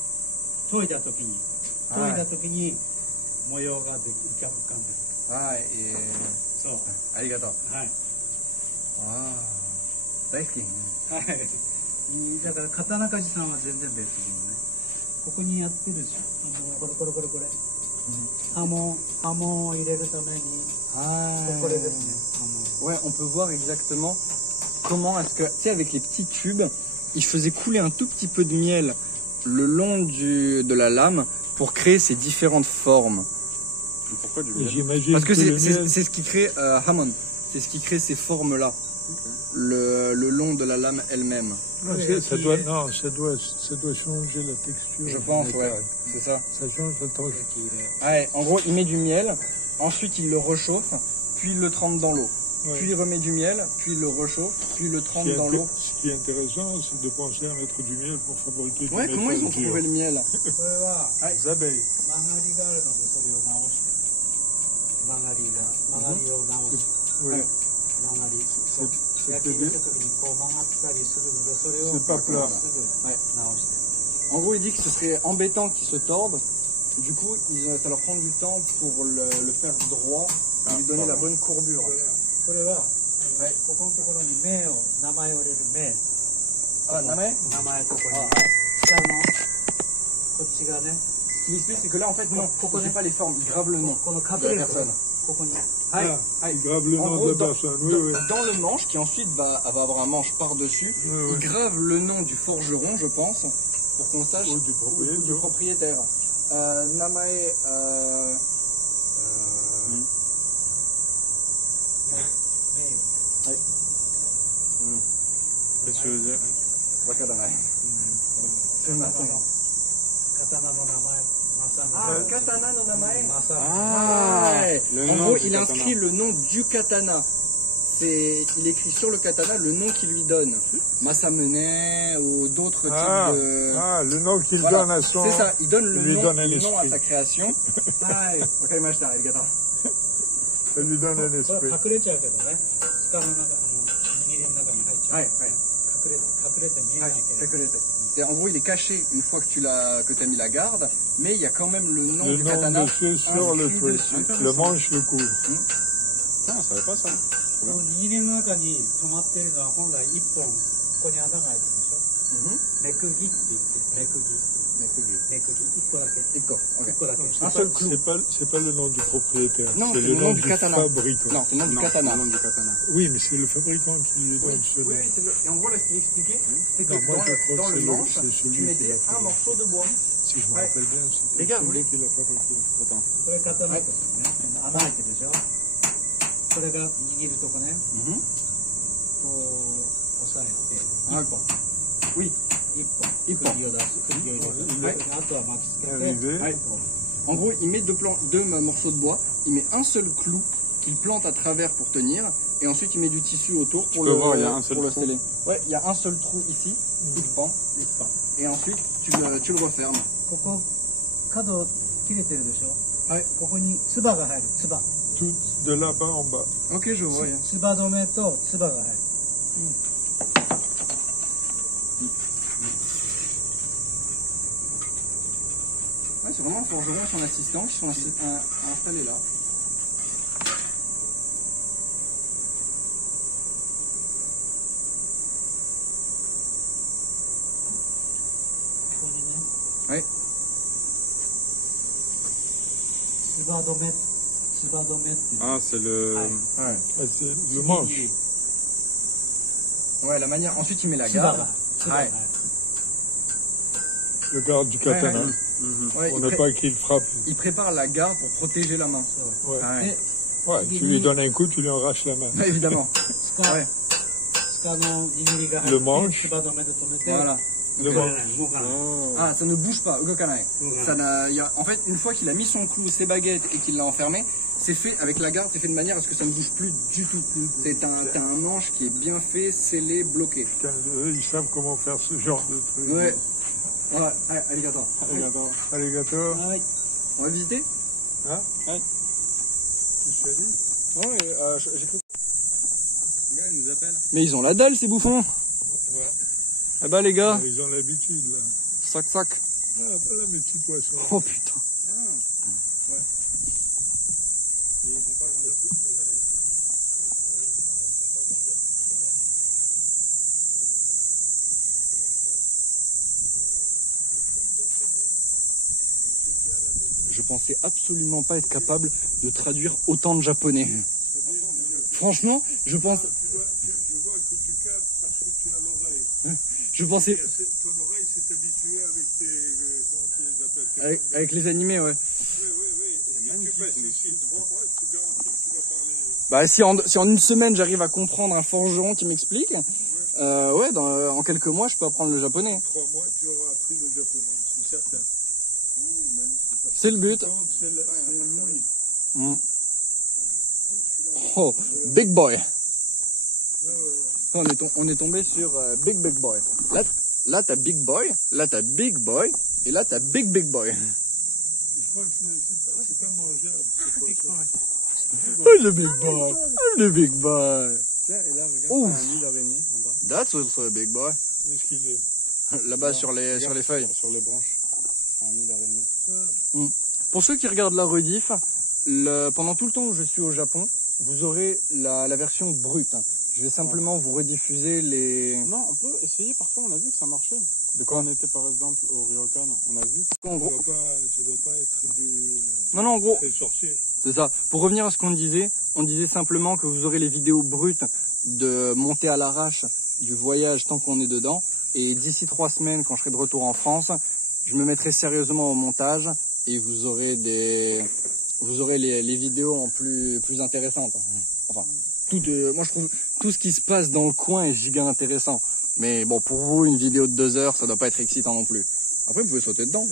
研いだ時に模様が浮かんでる。はい、そう。ありがとう。はい。大好き。はい。だから刀鍛冶さんは全然別にね。ここにやってるじゃん。これ。波紋を入れるために。これですね。Ouais, on peut voir exactement comment est-ce que, tu sais, avec les petits tubes, ils faisaient couler un tout petit peu de miel le long de la lame pour créer ces différentes formes. Pourquoi du miel? J'imagine. Parce que c'est ce qui crée Hamon, c'est ce qui crée ces formes-là, le long de la lame elle-même. Ça doit changer la texture. Je pense, ouais, c'est ça. Ça change le temps. Ouais, en gros, il met du miel, ensuite il le réchauffe, puis il le trempe dans l'eau. Ouais. Puis il remet du miel, puis il le réchauffe, puis il le trempe dans l'eau. Ce qui est intéressant, c'est de penser à mettre du miel pour fabriquer du Ouais, métal comment ils ont dur. trouvé le miel? Les abeilles. Oui. C'est pas plat. Ouais. En gros, il dit que ce serait embêtant qu'ils se tordent. Du coup, ça leur prend du temps pour le faire droit et lui donner la bonne courbure. Ah, namae? Ce qu'il explique, c'est que là, en fait, non, il ne fait pas les formes, il grave le nom de la personne. Il grave le nom de la personne, oui. Dans le manche, qui ensuite va avoir un manche par-dessus, il grave le nom du forgeron, je pense, pour qu'on sache, ou du propriétaire. Namae... Qu'est-ce que tu veux dire? Wakadanai. Katana no namae. En gros, il inscrit le nom du katana. Il écrit sur le katana le nom qu'il lui donne. Masamune ou d'autres types de... Ah, le nom qu'il donne à son... C'est ça, il donne le nom à esprit. sa création. Ça lui donne un esprit. En gros, il est caché une fois que tu as mis la garde, mais il y a quand même le nom du katana sur le truc. Le manche le couvre. Non, on savait pas ça. 握りの中に止まっているのは本来1本ここに穴が開いてるでしょ。目釘って言って目釘1個だけ。1個だけ。Un seul clou. C'est pas le nom du propriétaire. Non, c'est le nom du katana. fabricant. Non, c'est le nom du katana. Oui, mais c'est le fabricant qui lui donne ce nom. Oui, et en gros, là, ce qu'il expliquait, c'est que Non, moi, je crois dans que le c'est manche, celui tu qui mettais l'a un fabriqué. morceau de bois. Si je me rappelle bien, c'était Les gars, vous celui voulez- qui l'a fabriqué. Attends. これ刀ですよね。穴開いてるでしょ。これが握るとこね。こう押さえて1本。Oui. 1本。一本釘を出す。釘を入れて。あとは巻きつけて。 Arrivé. En gros, il met deux morceaux de bois, il met un seul clou qu'il plante à travers pour tenir, et ensuite il met du tissu autour pour peux voir, il y a un seul le trou. sceller. Ouais, il y a un seul trou ici, il pend, et ensuite tu le refermes. ここ角切れてるでしょ。はい。ここに唾が入る。唾。 Tout de là-bas en bas. Ok, je vois. 唾止めと唾が入る。Ouais, c'est vraiment un forgeron et son assistant qui sont installés là. Oui. Ah, c'est le... Ouais. Ah, c'est le manche. Ouais, la manière. Ensuite, il met la garde. Ouais. Le garde du katana. Ouais, On n'a pas qu'il frappe. il prépare la garde pour protéger la main. Ouais. Ouais. Ouais, tu lui donnes un coup, tu lui arraches la main. Ouais, évidemment. Ouais. Le manche. Voilà. Le manche. Ah, ça ne bouge pas, ugokanai. En fait, une fois qu'il a mis son clou, ses baguettes et qu'il l'a enfermé, c'est fait avec la garde, c'est fait de manière à ce que ça ne bouge plus du tout. T'as un manche qui est bien fait, scellé, bloqué. Putain, eux, ils savent comment faire ce genre de truc. Ouais. Ouais, alligator. Alligator. On va visiter? Hein? Ouais. Tu sais dit? Ouais, j'ai cru. Le gars, il nous appelle. Mais ils ont la dalle, ces bouffons. Ouais. Eh bah, les gars. Ils ont l'habitude, là. Sac. Ah, voilà mes petits poissons. Oh putain. Ouais. Mais ils vont pas grandir plus, c'est ça les tiens. Je pensais absolument pas être capable de traduire autant de japonais. Franchement, je pense. Je vois que tu captes parce que tu as l'oreille. Je pensais. Ton oreille s'est habituée avec tes... comment tu les appelles? Avec les animés, ouais. Oui. Et si tu passes ici 3 mois, je te garantis que tu vas parler... Bah, si en une semaine j'arrive à comprendre un forgeron qui m'explique, en quelques mois je peux apprendre le japonais. 3 mois, tu auras appris le japonais, c'est certain. C'est le but. C'est Louis. Mm. Oh, big boy. On est tombé sur big boy. Là t'as big boy, là t'as big boy, et là t'as big boy. Je crois que c'est pas mangeable. C'est quoi ça? Oh, le big boy. Oh, le big boy. Tiens, et là, regarde, Ouf. t'as un nid d'araignée en bas. That's also a big boy. Où est-ce qu'il est? Là-bas sur les feuilles. Sur les branches. Un nid d'araignée. Pour ceux qui regardent la rediff, pendant tout le temps où je suis au Japon, vous aurez la version brute. Je vais simplement vous rediffuser les... Non, on peut essayer, parfois on a vu que ça marchait. De Quand quoi? on était par exemple au Ryokan, on a vu que... En gros... Ça doit pas être du... Non, en gros, des sorciers. c'est ça. Pour revenir à ce qu'on disait, on disait simplement que vous aurez les vidéos brutes de monter à l'arrache du voyage tant qu'on est dedans. Et d'ici 3 semaines, quand je serai de retour en France, je me mettrai sérieusement au montage et vous aurez les vidéos en plus intéressantes. Enfin, moi je trouve tout ce qui se passe dans le coin est giga intéressant. Mais bon, pour vous, une vidéo de 2 heures, ça doit pas être excitant non plus. Après, vous pouvez sauter dedans.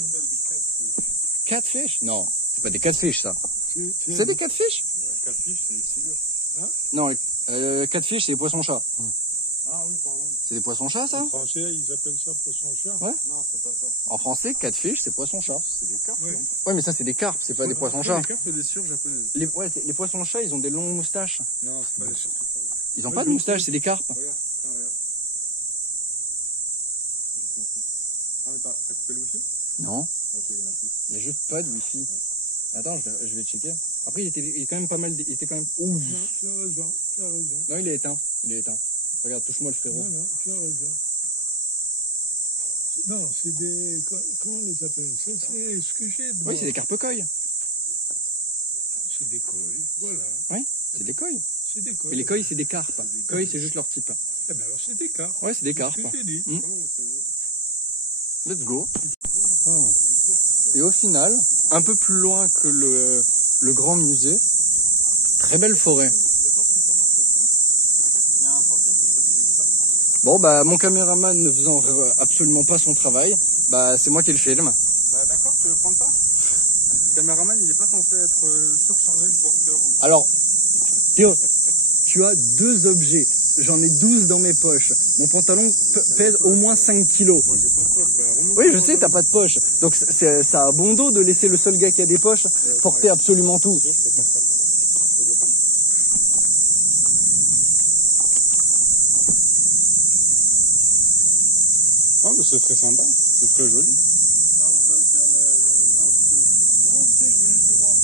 Catfish? Non, c'est pas des catfish, ça. C'est des catfish? Catfish, c'est le... Non, catfish, c'est des poissons-chats. Ah oui, pardon. C'est des poissons-chats, ça? En français, ils appellent ça poisson-chat. Ouais. Non, c'est pas ça. En français, catfish, c'est poisson-chat. C'est des carpes, Oui. non? Ouais, mais ça, c'est des carpes, c'est pas des poissons-chats. Les carpes, c'est des sures japonaises. Les poissons-chats, ils ont des longues moustaches. Non, c'est pas des sures. Ils ont pas de moustaches, c'est des carpes. Regarde, tiens, regarde. Ah, mais t'as coupé le wifi? Non, Ok, il y en a plus. il y a juste pas de wifi. Attends, je vais checker. Après, il était quand même pas mal... Il était quand même... Ouh. Non, tu as raison, tu as raison. Non, il est éteint. Regarde, touche-moi le frérot. Non, tu as raison. Non, c'est des... Comment on les appelle? Ça, c'est ce que j'ai devant. Oui, c'est des carpe-coilles. C'est des coilles, voilà. Oui, c'est des coilles. C'est des coilles. Mais les coilles, c'est des carpes. Coilles, c'est juste leur type. Eh ben alors, c'est des carpes. Ouais, c'est des C'est carpes. ce que j'ai dit. Mm. Comment vous savez? Let's go. Ah. Et au final, un peu plus loin que le grand musée, très belle forêt. Le port, on peut marcher dessus. Il y a un sentier, ça se grille pas. Bon, bah, mon caméraman ne faisant absolument pas son travail, bah, c'est moi qui le filme. Bah d'accord, tu veux prendre ça? Le caméraman, il est pas censé être surchargé. Alors, Théo, tu as 2 objets. J'en ai 12 dans mes poches. Mon pantalon pèse au moins 5 kilos. Moi, j'ai pas quoi. Bah, remonte Oui, je ton sais, t'as pantalon. pas de poche. Donc, ça a bon dos de laisser le seul gars qui a des poches porter absolument tout. Si, je peux faire ça. Tu veux pas? c'est très sympa, c'est très joli. Là, on va faire leur truc. Ouais, je sais, je veux juste les voir.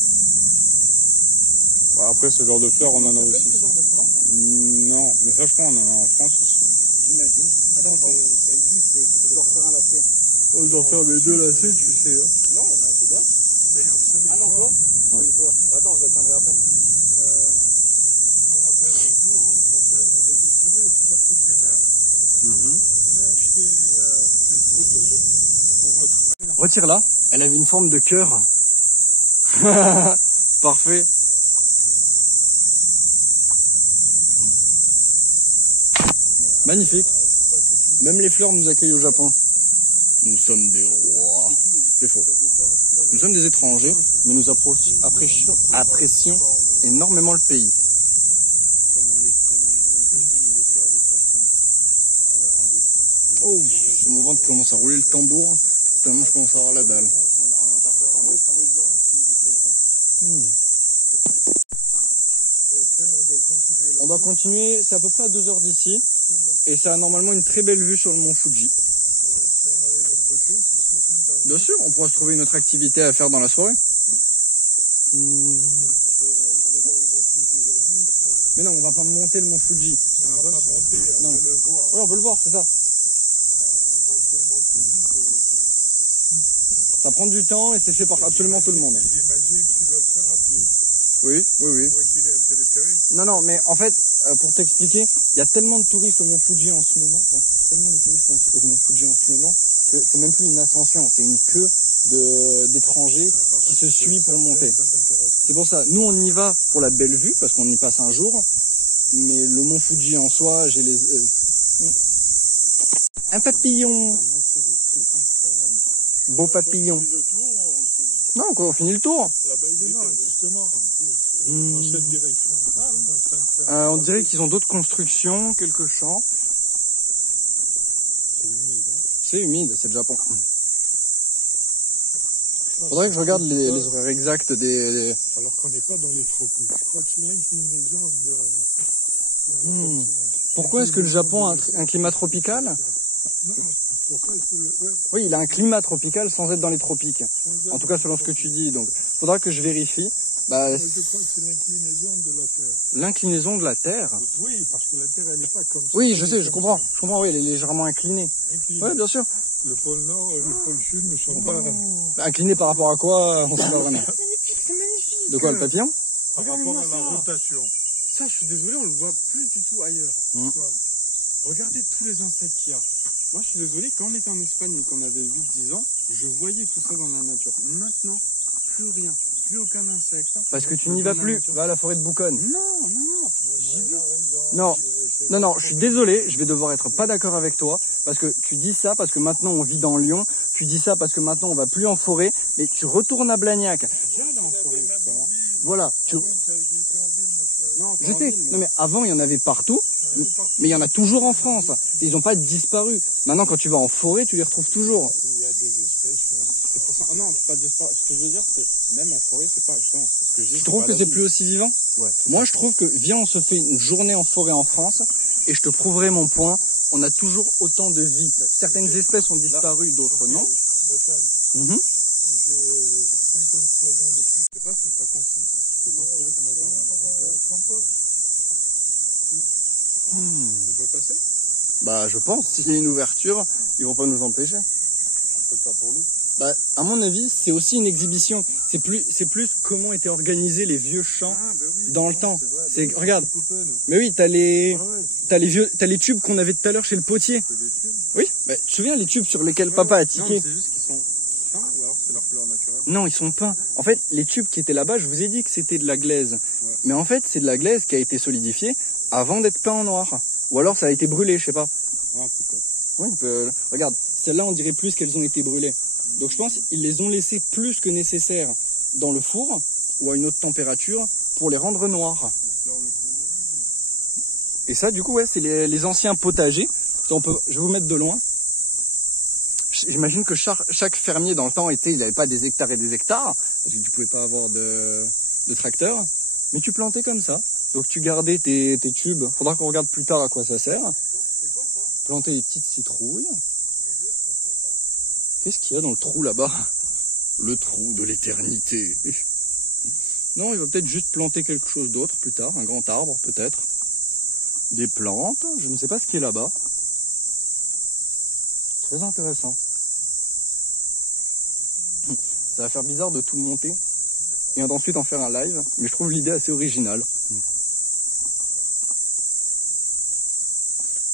Bon, après, ce genre de fleurs, on en a aussi. Ce genre de plantes, hein. Non, mais ça, je crois, on en a en France aussi. J'imagine. Attends, Ça existe. je dois refaire un lacet. On doit faire mes 2 lacets, tu sais. Hein. Non, il y en a un qui est bien. D'ailleurs, vous savez Ah non, quoi toi Oui, toi. Attends, je la tiendrai après. Je me rappelle un jour, mon père nous a dit, vous savez, c'est la fête des mères. Mhm. Allez acheter quelque chose pour votre mère. Retire-la. Elle avait une forme de cœur. Parfait. Magnifique. Même les fleurs nous accueillent au Japon. Nous sommes des rois. C'est faux. Nous sommes des étrangers, mais nous apprécions énormément le pays. Comme on devine le cœur de façon en dessin. Oh, j'ai mon ventre qui commence à rouler le tambour, tellement je commence à avoir la dalle. Et après, on doit continuer là. On doit continuer, c'est à peu près à 2 heures d'ici, et ça a normalement une très belle vue sur le mont Fuji. Alors, si on arrive un peu tôt, ce serait sympa. non? Bien sûr, on pourra se trouver une autre activité à faire dans la soirée. Aller voir le mont Fuji la nuit, Mais non, on va pas monter le mont Fuji. on va pas monter, on Non. peut le voir. Ouais, on veut le voir, c'est ça. Monter le mont Fuji, Ça prend du temps et c'est fait par absolument tout le monde. j'imagine que tu dois le faire à pied. Oui, oui, oui. Tu vois qu'il y a un téléphérique. Non, non, mais en fait, pour t'expliquer, il y a tellement de touristes au mont Fuji en ce moment, au mont Fuji en ce moment, que c'est même plus une ascension, c'est une queue d'étrangers qui se suit pour monter. Ça m'intéresse. C'est pour ça, nous on y va pour la belle vue, parce qu'on y passe un jour, mais le mont Fuji en soi, j'ai les... Un papillon. Beau papillon. Le tour, on retourne. Non, on finit le tour. Là-bas, il est justement dans cette direction. Ah, On est en train de faire. On dirait qu'ils ont d'autres constructions, quelques champs. C'est humide. Hein. C'est humide, c'est le Japon. Faudrait que je regarde les horaires exacts des... Alors qu'on n'est pas dans les tropiques. Je crois que c'est l'inclinaison de. Pourquoi est-ce que le Japon a un climat tropical? Non, pourquoi est-ce que le. Ouais, Oui, il a un climat tropical sans être dans les tropiques. En tout cas, selon ce que tu dis. Donc, faudra que je vérifie. Bah, je crois que c'est l'inclinaison de la Terre. l'inclinaison de la Terre. Oui, parce que la Terre, elle n'est pas comme ça. Oui, je sais, je comprends. Je comprends, oui, elle est légèrement inclinée. Inclinée. Oui, bien sûr. Le pôle Nord et le pôle Sud ne sont pas. Inclinée par rapport à quoi? On sait pas vraiment. C'est magnifique, c'est magnifique. De quoi, le papillon? Par rapport à la rotation. Ça, je suis désolé, on le voit plus du tout ailleurs. Quoi. Regardez tous les insectes qu'il y a. Moi, je suis désolé, quand on était en Espagne et qu'on avait 8-10 ans, je voyais tout ça dans la nature. Maintenant, plus rien. Plus aucun insecte. Parce que tu n'y vas plus. Va à la forêt de Bouconne. Non, non, non. J'y vais. Non. Non, non, je suis désolé, je vais devoir être pas d'accord avec toi, parce que tu dis ça parce que maintenant on vit dans Lyon, tu dis ça parce que maintenant on va plus en forêt, mais tu retournes à Blagnac. J'allais en forêt, justement. Voilà, Non, je sais, non mais avant il y en avait partout, mais il y en a toujours en France. Ils n'ont pas disparu. Maintenant quand tu vas en forêt, tu les retrouves toujours. Il y a des espèces qui ont disparu. C'est pour ça. Ah non, pas disparaître. Ce que je veux dire, c'est même en forêt, c'est pas justement. Ce que je dis, Tu trouves que c'est plus aussi vivant? Ouais. Moi je trouve que viens on se fait une journée en forêt en France et je te prouverai mon point. On a toujours autant de vie. Certaines espèces ont disparu, d'autres non. Nathan, Mhm. j'ai 53 ans de plus. Je sais pas si ça consiste. C'est considéré comme étant. On peut passer? Bah je pense, s'il y a une ouverture, ils vont pas nous empêcher. Peut-être pas pour nous. Bah, à mon avis, c'est aussi une exhibition. C'est plus comment étaient organisés les vieux champs dans le temps. C'est, regarde. Mais oui, t'as les tubes qu'on avait tout à l'heure chez le potier. C'est des tubes. Oui, bah, tu te souviens les tubes sur lesquels papa a Non, tiqué? mais c'est juste qu'ils sont peints ou alors c'est leur couleur naturelle. Non, ils sont peints. En fait, les tubes qui étaient là-bas, je vous ai dit que c'était de la glaise. Ouais. Mais en fait, c'est de la glaise qui a été solidifiée avant d'être peint en noir. Ou alors ça a été brûlé, je sais pas. Ah, peut-être. Oui, regarde, celles-là, on dirait plus qu'elles ont été brûlées. Donc je pense qu'ils les ont laissées plus que nécessaire dans le four ou à une autre température pour les rendre noirs. Et ça, du coup, ouais, c'est les anciens potagers. Ça, je vais vous mettre de loin. J'imagine que chaque fermier dans le temps il n'avait pas des hectares et des hectares, parce que tu pouvais pas avoir de tracteur, mais tu plantais comme ça. Donc tu gardais tes tubes. Faudra qu'on regarde plus tard à quoi ça sert. Planter des petites citrouilles. Qu'est-ce qu'il y a dans le trou là-bas? Le trou de l'éternité. Non, il va peut-être juste planter quelque chose d'autre plus tard. Un grand arbre, peut-être. Des plantes. Je ne sais pas ce qui est là-bas. Très intéressant. Ça va faire bizarre de tout monter et ensuite en faire un live. Mais je trouve l'idée assez originale.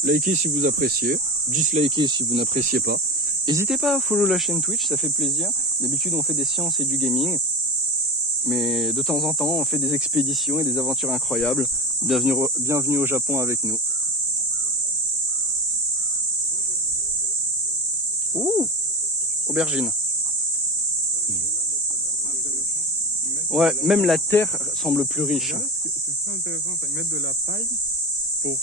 Likez si vous appréciez. Dislikez si vous n'appréciez pas. N'hésitez pas à follow la chaîne Twitch, ça fait plaisir. D'habitude on fait des sciences et du gaming. Mais de temps en temps on fait des expéditions et des aventures incroyables. Bienvenue au Japon avec nous. Ouh, aubergine. Ouais, même la terre semble plus riche. C'est très intéressant, ça. Ils mettent de la paille pour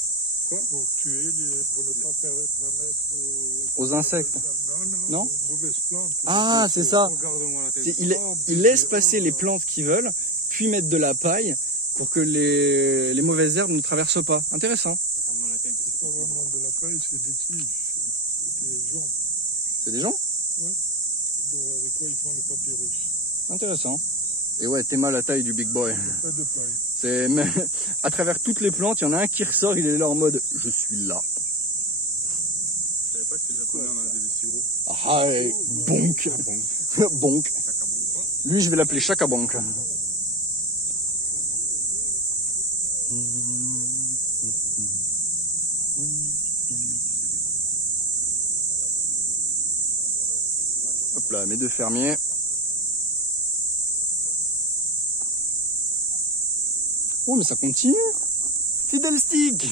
quoi? Pour tuer, pour ne pas permettre Aux insectes. Non, aux mauvaises plantes. Ah, c'est ça. Regarde-moi la tête. Il laisse passer les plantes qu'ils veulent, puis mettre de la paille pour que les mauvaises herbes ne traversent pas. Intéressant. C'est pas vraiment de la paille, c'est des tiges. C'est des joncs. C'est des gens? Oui. Avec quoi ils font le papyrus. Intéressant. Et ouais, t'es mal la taille du big boy. Pas de paille. C'est même, à travers toutes les plantes, il y en a un qui ressort, il est là en mode je suis là. Je savais pas que les Japonais en avaient des si gros. Ah, et bonk. Bonk. Lui, je vais l'appeler Chakabank. Hop là, mes deux fermiers. Oh, mais ça continue. Fiddlestick.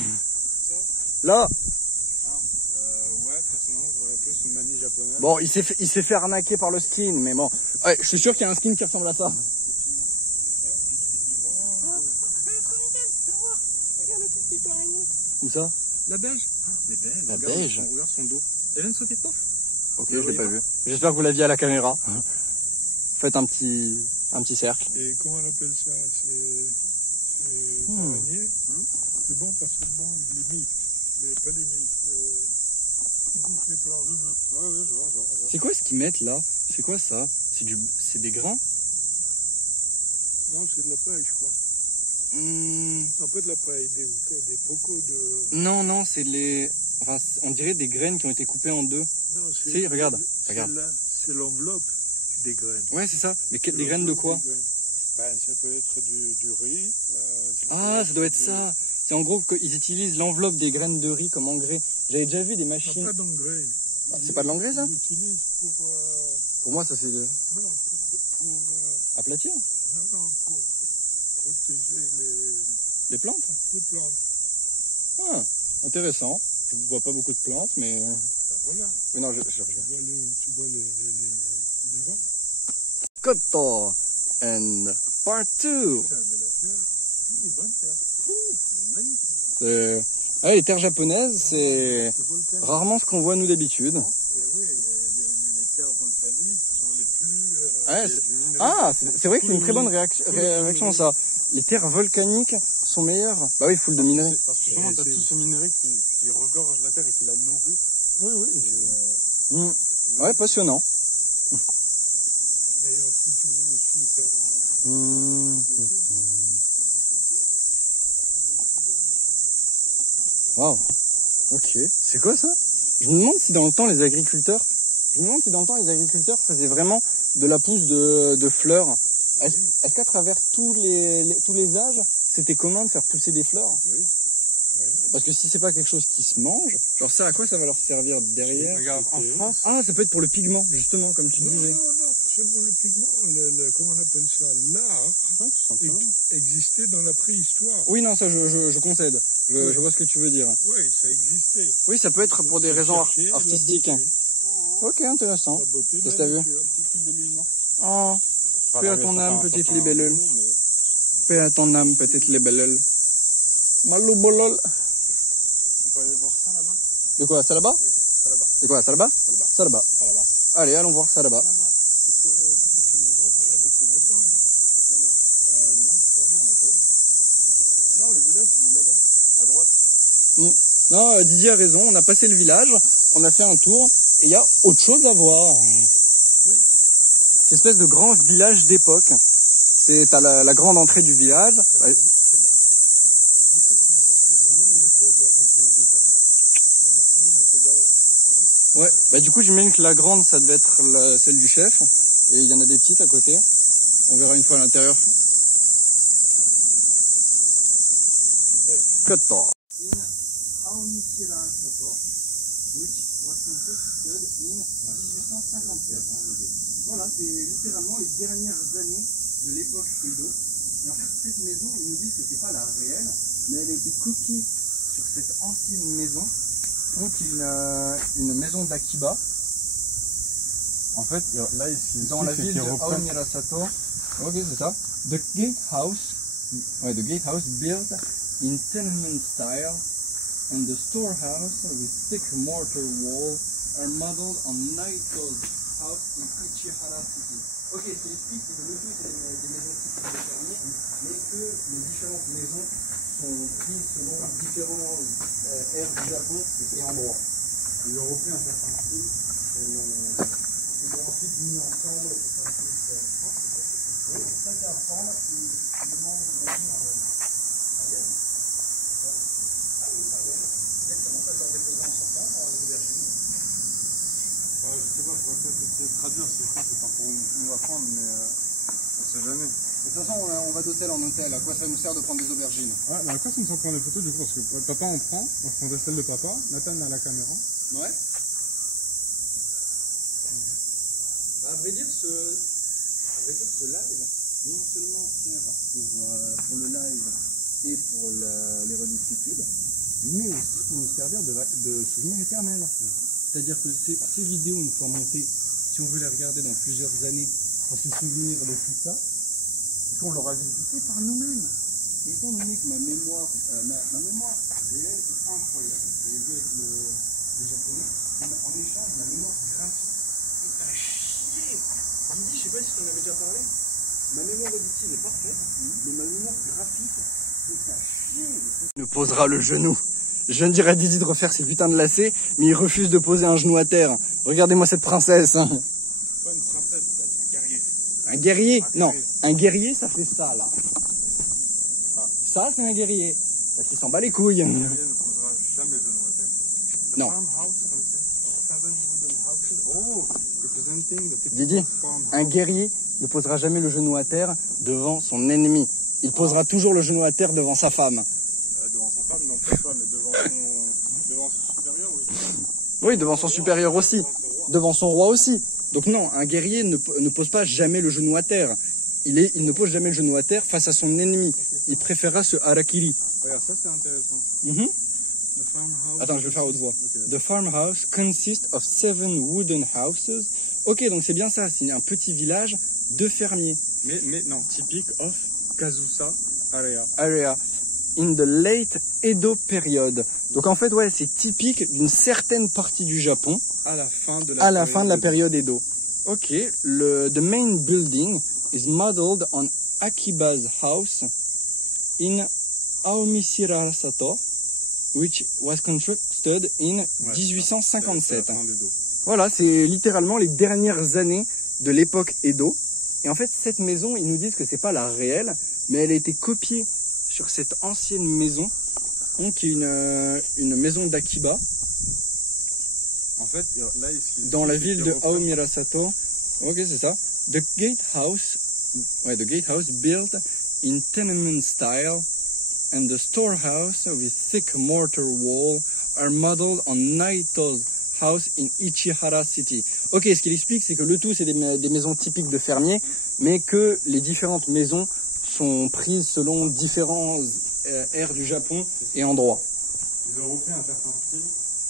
Là. Ouais, personnellement, je voyais plus une mamie japonaise. Bon, il s'est fait arnaquer par le skin, mais bon. Ouais, je suis sûr qu'il y a un skin qui ressemble à ça. Où ça? La beige. Elle est belle. La Regarde beige. Regarde son dos. Elle vient de sauter, pof. Ok, je l'ai pas vu. J'espère que vous l'aviez à la caméra. Faites un petit cercle. Et comment on appelle ça? C'est araignées. C'est bon parce que bon, les mythes. Pas les mythes. Ils bouffent les plantes. Ouais, je vois. C'est quoi ce qu'ils mettent là? C'est quoi ça? C'est des grains? Non, c'est de la paille, je crois. Hmm. Un peu de la paille, des pocos de... Non, c'est les... Enfin, on dirait des graines qui ont été coupées en deux. Non, Si, regarde. C'est l'enveloppe des graines. Ouais, c'est ça. Mais des graines de quoi? Ben, ça peut être du riz. Ah, ça doit être ça. C'est en gros qu'ils utilisent l'enveloppe des graines de riz comme engrais. J'avais déjà vu des machines... Pas d'engrais. Ah, c'est pas de l'engrais, ça? Ils l'utilisent pour... Pour moi, ça c'est... Non, pour Aplatir? non, pour protéger Les plantes? les plantes. Ah, intéressant. Je ne vois pas beaucoup de plantes, mais... Ben, voilà. Oui, non, je Tu vois les vents. Koto and part 2. Ça, mais la terre, bonne terre. C'est... Ah, les terres japonaises, c'est volcanique. rarement ce qu'on voit nous d'habitude. Et oui, les terres volcaniques sont les plus... Ouais, les minerais. Ah, c'est vrai que c'est une très bonne réaction ça. Les terres volcaniques sont meilleures. Bah oui, full de minerais. Parce que justement, t'as tout ce minerai qui regorge la terre et qui la nourrit. Oui. Ouais, passionnant. D'ailleurs, si tu veux aussi faire Wow. Ok. C'est quoi ça? Je me demande si dans le temps les agriculteurs faisaient vraiment de la pousse de fleurs. Est-ce qu'à travers tous les âges, c'était commun de faire pousser des fleurs? Oui. Parce que si c'est pas quelque chose qui se mange, genre ça, à quoi ça va leur servir derrière? Regarde, en France, Ah, ça peut être pour le pigment, justement, comme tu disais. Non, pas seulement le pigment, comment on appelle ça? L'art existait dans la préhistoire. Oui, non, ça, je concède. Je vois ce que tu veux dire. Oui, ça existait. Oui, ça peut être pour des raisons Chercher artistiques. La beauté, Ok, intéressant. la beauté de Qu'est-ce la que t'as vu? nature. Oh, paix à ton âme, petite libellule. Paix à ton âme, petite libellule. Malou bolol. on peut aller voir ça là-bas. De quoi, ça là-bas? Ça là-bas. De quoi, ça là-bas? Ça là-bas. Ça là-bas. Ça là-bas. Allez, allons voir ça là-bas. Si tu veux voir, j'étais là-bas, moi. Non, on n'a pas vu. Non, le village, il est là-bas, à droite. Non, Didier a raison, on a passé le village, on a fait un tour, et il y a autre chose à voir. C'est une espèce de grand village d'époque. C'est à la grande entrée du village. Ouais. Ouais, bah du coup j'imagine que la grande ça devait être celle du chef, et il y en a des petites à côté. On verra une fois à l'intérieur. Voilà, c'est littéralement les dernières années de l'époque Edo. Et en fait, cette maison, ils nous disent que c'est pas la réelle, mais elle a été copiée sur cette ancienne maison, donc une maison d'Akiba. En fait, là, ici, Dans la ville de Aomirasato. Ok, c'est ça. The gatehouse built in tenement style and the storehouse with thick mortar wall are modeled on Naito's house in Ichihara City. Ok, ce qui explique, c'est que le tout c'est des maisons typiques de fermiers, mais que les différentes maisons sont prises selon différents aires du Japon et endroits. les Européens, certains style, ils l'ont ensuite mis ensemble pour qu'on puisse prendre. Oui, ça c'est à prendre. Ils demandent, j'imagine, ça y est. Ah oui, ça y est. Exactement, ça leur déposer en sortant dans les aubergines. Je sais pas, je pourrais peut-être essayer de traduire, si je pense que c'est pas pour nous apprendre, mais on sait jamais. De toute façon, on va d'hôtel en hôtel. À quoi ça nous sert de prendre des aubergines? Ouais, mais à quoi ça nous sert de prendre des photos du coup? Parce que papa on prend, moi je prendrais celle de papa, Nathan a la caméra. Ouais. Bah, à vrai dire, ce live, non seulement sert pour le live et pour les rediffs YouTube, mais aussi pour nous servir de souvenir éternel. C'est-à-dire que ces vidéos, une fois montées, si on veut les regarder dans plusieurs années, pour se souvenir de tout ça, parce qu'on l'aura visité par nous-mêmes. Et étant donné que ma mémoire réelle est incroyable. Vous avez vu avec le japonais, en échange, ma mémoire graphique est à chier. Didi, je sais pas si tu en avais déjà parlé. Ma mémoire auditive est parfaite, mais ma mémoire graphique est à chier. Il me posera le genou. Je viens de dire à Didi de refaire ses putains de lacets, mais il refuse de poser un genou à terre. Regardez-moi cette princesse. Pas une princesse, c'est un guerrier. Un guerrier? Non, un guerrier, ça fait ça, là. Ça, c'est un guerrier. Parce qu'il s'en bat les couilles. Le guerrier ne posera jamais genou à terre. Non. Farmhouse consists of 7 wooden houses. Oh, representing the typical Didi, farmhouse. un guerrier ne posera jamais le genou à terre devant son ennemi. Il posera toujours le genou à terre devant sa femme. Devant sa femme, non, peut-être pas, mais devant son supérieur, oui. Oui, devant son supérieur aussi. Devant son roi aussi. Donc non, un guerrier ne pose pas jamais le genou à terre. Il ne pose jamais le genou à terre face à son ennemi. Il préférera ce harakiri. Regarde, ça c'est intéressant. The farmhouse. Attends, je vais faire haute voix. Okay. The farmhouse consists of 7 wooden houses. Ok, donc c'est bien ça, c'est un petit village de fermiers. Mais non, typique of Kazusa area. Area. In the late Edo period. Donc en fait, ouais, c'est typique d'une certaine partie du Japon. À la fin de la période Edo. Ok, the main building is modeled on Akiba's house in Aomishirasato, which was constructed in 1857. Voilà, c'est littéralement les dernières années de l'époque Edo. Et en fait, cette maison, ils nous disent que c'est pas la réelle, mais elle a été copiée sur cette ancienne maison, donc une maison d'Akiba. En fait, là, ici, Dans la ville de Aomirasato. Ok, c'est ça. The gatehouse built in tenement style and the storehouse with thick mortar wall are modeled on Naito's house in Ichihara City. Ok, ce qu'il explique, c'est que le tout, c'est des maisons typiques de fermiers, mais que les différentes maisons sont prises selon différents aires du Japon et endroits. Ils ont repris un certain style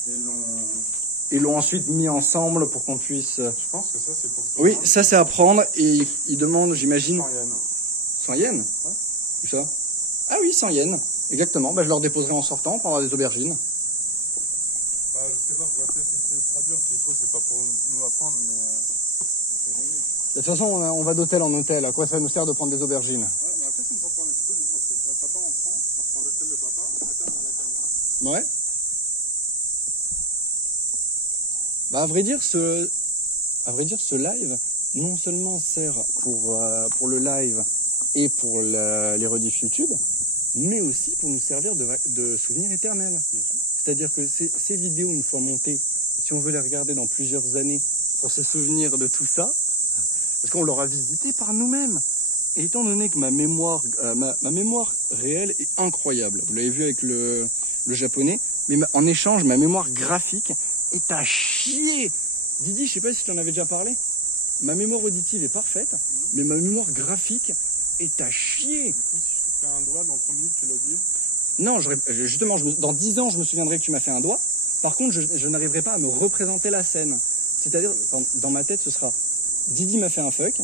et Ils l'ont ensuite mis ensemble pour qu'on puisse... Je pense que ça, c'est pour... Oui, ça c'est à prendre et ils demandent, j'imagine... 100 yens. 100 yens? Ouais. Où ça? Ah oui, 100 yens. Exactement. Bah, je leur déposerai en sortant, on prendra des aubergines. Je sais pas, on va peut-être essayer de traduire s'il faut, c'est pas pour nous apprendre, mais... De toute façon, on va d'hôtel en hôtel. À quoi ça nous sert de prendre des aubergines? Ouais, mais après, ça nous prend des photos du coup, parce que papa en prend, moi je prendrais celle de papa, Nathan a la caméra. Ouais. Bah, à vrai dire, ce live, non seulement sert pour le live et pour les rediffs YouTube, mais aussi pour nous servir de souvenirs éternels. C'est-à-dire que ces vidéos, une fois montées, si on veut les regarder dans plusieurs années pour se souvenir de tout ça, parce qu'on l'aura visité par nous-mêmes. Et étant donné que ma mémoire réelle est incroyable, vous l'avez vu avec le japonais, mais en échange, ma mémoire graphique est à chier. Didi, je sais pas si je t'en avais déjà parlé. Ma mémoire auditive est parfaite, mais ma mémoire graphique est à chier. Du coup, si je te fais un doigt, dans 3 minutes, tu l'as oublié? Non, justement, dans 10 ans, je me souviendrai que tu m'as fait un doigt. Par contre, je n'arriverai pas à me représenter la scène. C'est-à-dire, dans ma tête, ce sera Didi m'a fait un fuck.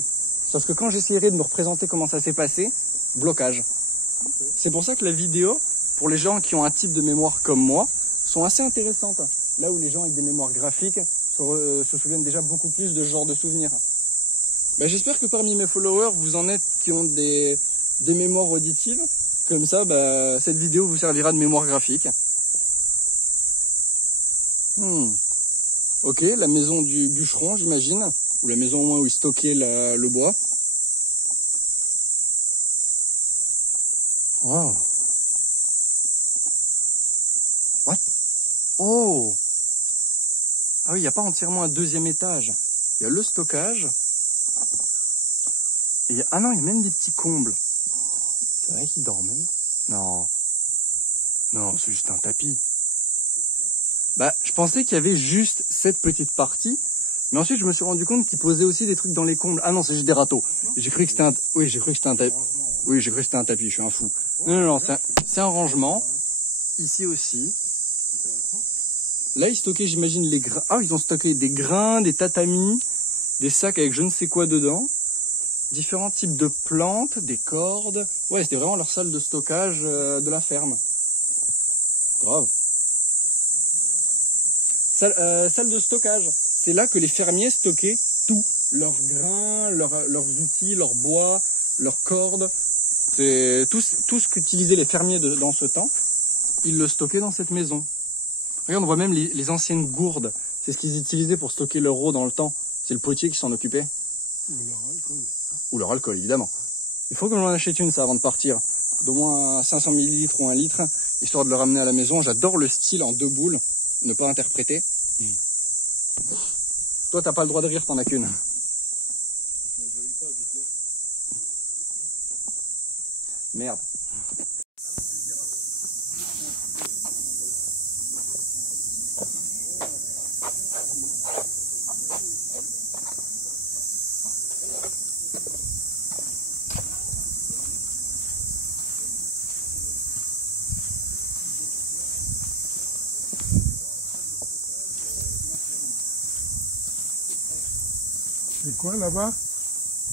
Sauf que quand j'essaierai de me représenter comment ça s'est passé, blocage. C'est pour ça que la vidéo, pour les gens qui ont un type de mémoire comme moi, sont assez intéressantes. Là où les gens avec des mémoires graphiques se souviennent déjà beaucoup plus de ce genre de souvenirs. Ben, j'espère que parmi mes followers, vous en êtes qui ont des mémoires auditives. Comme ça, bah, cette vidéo vous servira de mémoire graphique. Ok, la maison du bûcheron, j'imagine. Ou la maison au moins où il stockait le bois. Oh. What? Oh. Ah oui, il n'y a pas entièrement un deuxième étage. Il y a le stockage. Et ah non, il y a même des petits combles. C'est vrai qu'il dormait? Non. Non, c'est juste un tapis. Bah, je pensais qu'il y avait juste cette petite partie. Mais ensuite, je me suis rendu compte qu'il posait aussi des trucs dans les combles. Ah non, c'est juste des râteaux. J'ai cru que c'était un... Oui, j'ai cru que c'était un tapis. Oui, j'ai cru que c'était un tapis, je suis un fou. Non, c'est un rangement. Ici aussi. Là, ils stockaient, j'imagine, les grains. Ah, ils ont stocké des grains, des tatamis, des sacs avec je ne sais quoi dedans. Différents types de plantes, des cordes. Ouais, c'était vraiment leur salle de stockage de la ferme. Grave. Salle de stockage. C'est là que les fermiers stockaient tout. Leurs grains, leurs outils, leurs bois, leurs cordes. C'est tout ce qu'utilisaient les fermiers dans ce temps. Ils le stockaient dans cette maison. Regarde, on voit même les anciennes gourdes. C'est ce qu'ils utilisaient pour stocker leur eau dans le temps. C'est le potier qui s'en occupait. Ou leur alcool. Ou leur alcool, évidemment. Il faut que j'en achète une, ça, avant de partir. D'au moins 500 ml ou 1 litre, histoire de le ramener à la maison. J'adore le style en 2 boules. Ne pas interpréter. Toi, t'as pas le droit de rire, t'en as qu'une. Merde. C'est quoi là-bas?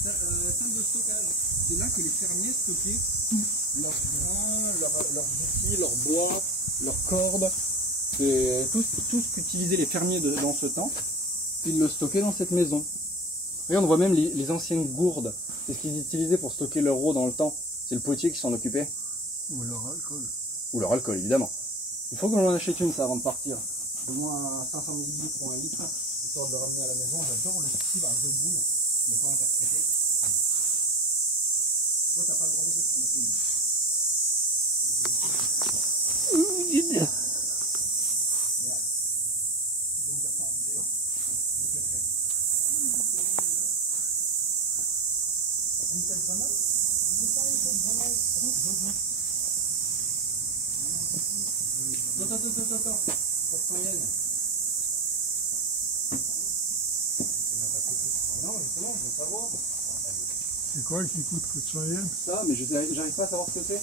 Salle de stockage. C'est là que les fermiers stockaient tout. Leurs grains, leurs outils, leurs bois, leurs cordes. C'est tout ce qu'utilisaient les fermiers dans ce temps. Ils le stockaient dans cette maison. Regarde, on voit même les anciennes gourdes. C'est ce qu'ils utilisaient pour stocker leur eau dans le temps. C'est le potier qui s'en occupait. Ou leur alcool. Ou leur alcool, évidemment. Il faut que j'en achète une, ça, avant de partir. Au moins 500 ml ou 1 litre. Histoire de le ramener à la maison. J'adore le style en 2 boules. Ne pas interpréter. Toi, t'as pas le droit de dire ton film. Merde. Je vais me dire ça en vidéo. Je te fais. Michel Grenade? Attends. 400 yens. Non, justement, je veux savoir. C'est quoi qui coûte 400 yens? Ça, mais j'arrive pas à savoir ce que c'est.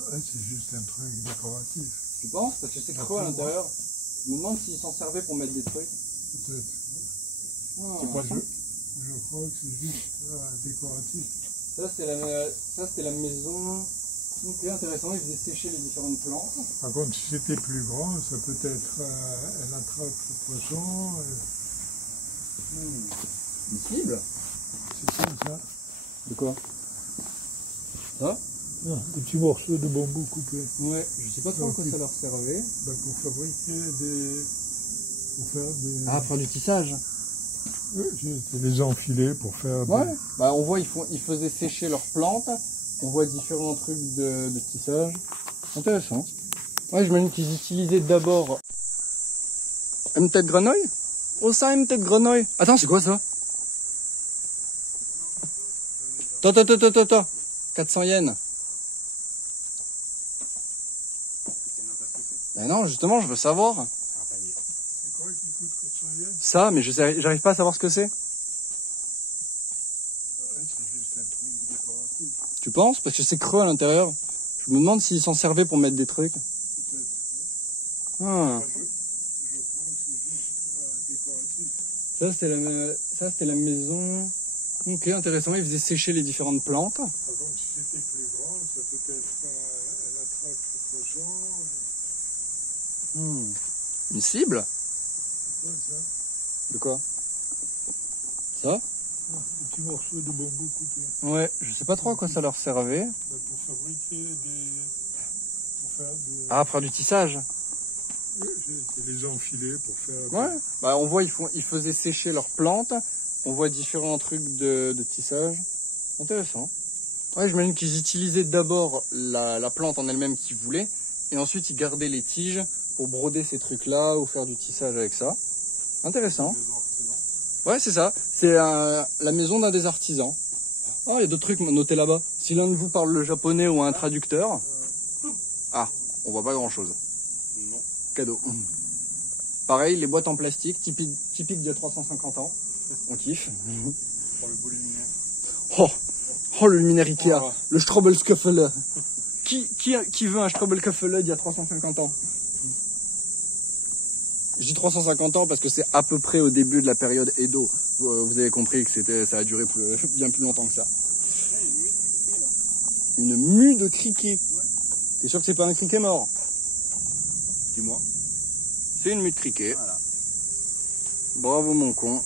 Ouais, c'est juste un truc décoratif. Tu penses? Parce que c'est creux à l'intérieur. Je me demande s'ils s'en servaient pour mettre des trucs. Peut-être. Ah, Je crois que c'est juste décoratif. ça, c'était la maison. Donc, c'est intéressant, ils faisaient sécher les différentes plantes. Par contre, si c'était plus grand, ça peut être elle attrape le poisson. Une cible? C'est ça. De quoi? Ça? Non, des petits morceaux de bambou coupés. Ouais, je sais pas trop à quoi ça leur servait. Ben, pour fabriquer pour faire des... Ah, faire du tissage. Oui, c'est les enfilés pour faire Ouais. Bah, on voit, ils faisaient sécher leurs plantes. On voit différents trucs de tissage. Intéressant. Ouais, j'imagine qu'ils utilisaient d'abord... Une tête grenouille? Oh, ça, une tête grenouille. Attends, c'est quoi ça? Attends. 400 yens. Ben non, justement, je veux savoir. C'est quoi qui coûte 400 yens? Ça, mais j'arrive pas à savoir ce que c'est. Ouais, c'est juste un truc décoratif. Tu penses? Parce que c'est creux à l'intérieur. Je me demande s'ils s'en servaient pour mettre des trucs. Peut-être. Ah. Je crois que c'est juste décoratif. Ça, c'était la maison. Ok, intéressant. Ils faisaient sécher les différentes plantes. Par contre, si c'était plus grand, ça peut être un attrape cochon. Une cible? C'est quoi ça? De quoi? Ça? Des petits morceaux de bambou coupés. Ouais, je sais pas trop à quoi ça leur servait. Pour fabriquer des... Pour faire des... Ah, faire du tissage. Oui, c'est les enfilés pour faire... Ouais. Bah, on voit, ils faisaient sécher leurs plantes. On voit différents trucs de tissage. Intéressant. Ouais, j'imagine qu'ils utilisaient d'abord la plante en elle-même qu'ils voulaient. Et ensuite, ils gardaient les tiges pour broder ces trucs-là ou faire du tissage avec ça. Intéressant. Ouais, c'est ça. C'est la maison d'un des artisans. Ah, il y a d'autres trucs notés là-bas. Si l'un de vous parle le japonais ou un traducteur... Ah, on voit pas grand-chose. Non. Cadeau. Pareil, les boîtes en plastique, typiques d'il y a 350 ans. On kiffe. Pour le beau luminaire. Oh, le luminaire Ikea. Oh. Le Strobelköffele. Qui veut un Strobelköffele d'il y a 350 ans? Je dis 350 ans parce que c'est à peu près au début de la période Edo. Vous avez compris que ça a duré bien plus longtemps que ça. Une mue de criquet. T'es sûr que c'est pas un criquet mort? Dis-moi. C'est une mue de criquet. Voilà. Bravo mon con.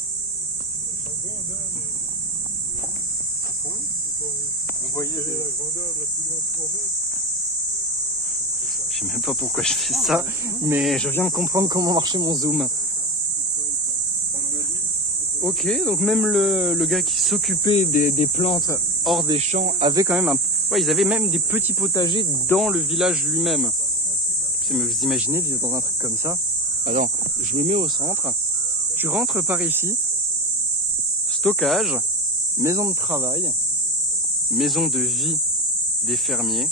Vous voyez la grandeur de la plus grande fourmi? Je sais même pas pourquoi je fais ça, mais je viens de comprendre comment marchait mon zoom. Ok, donc même le gars qui s'occupait des plantes hors des champs avait quand même ouais, ils avaient même des petits potagers dans le village lui-même. Vous imaginez vivre dans un truc comme ça? Attends, je me mets au centre. Tu rentres par ici. Stockage, maison de travail, maison de vie des fermiers.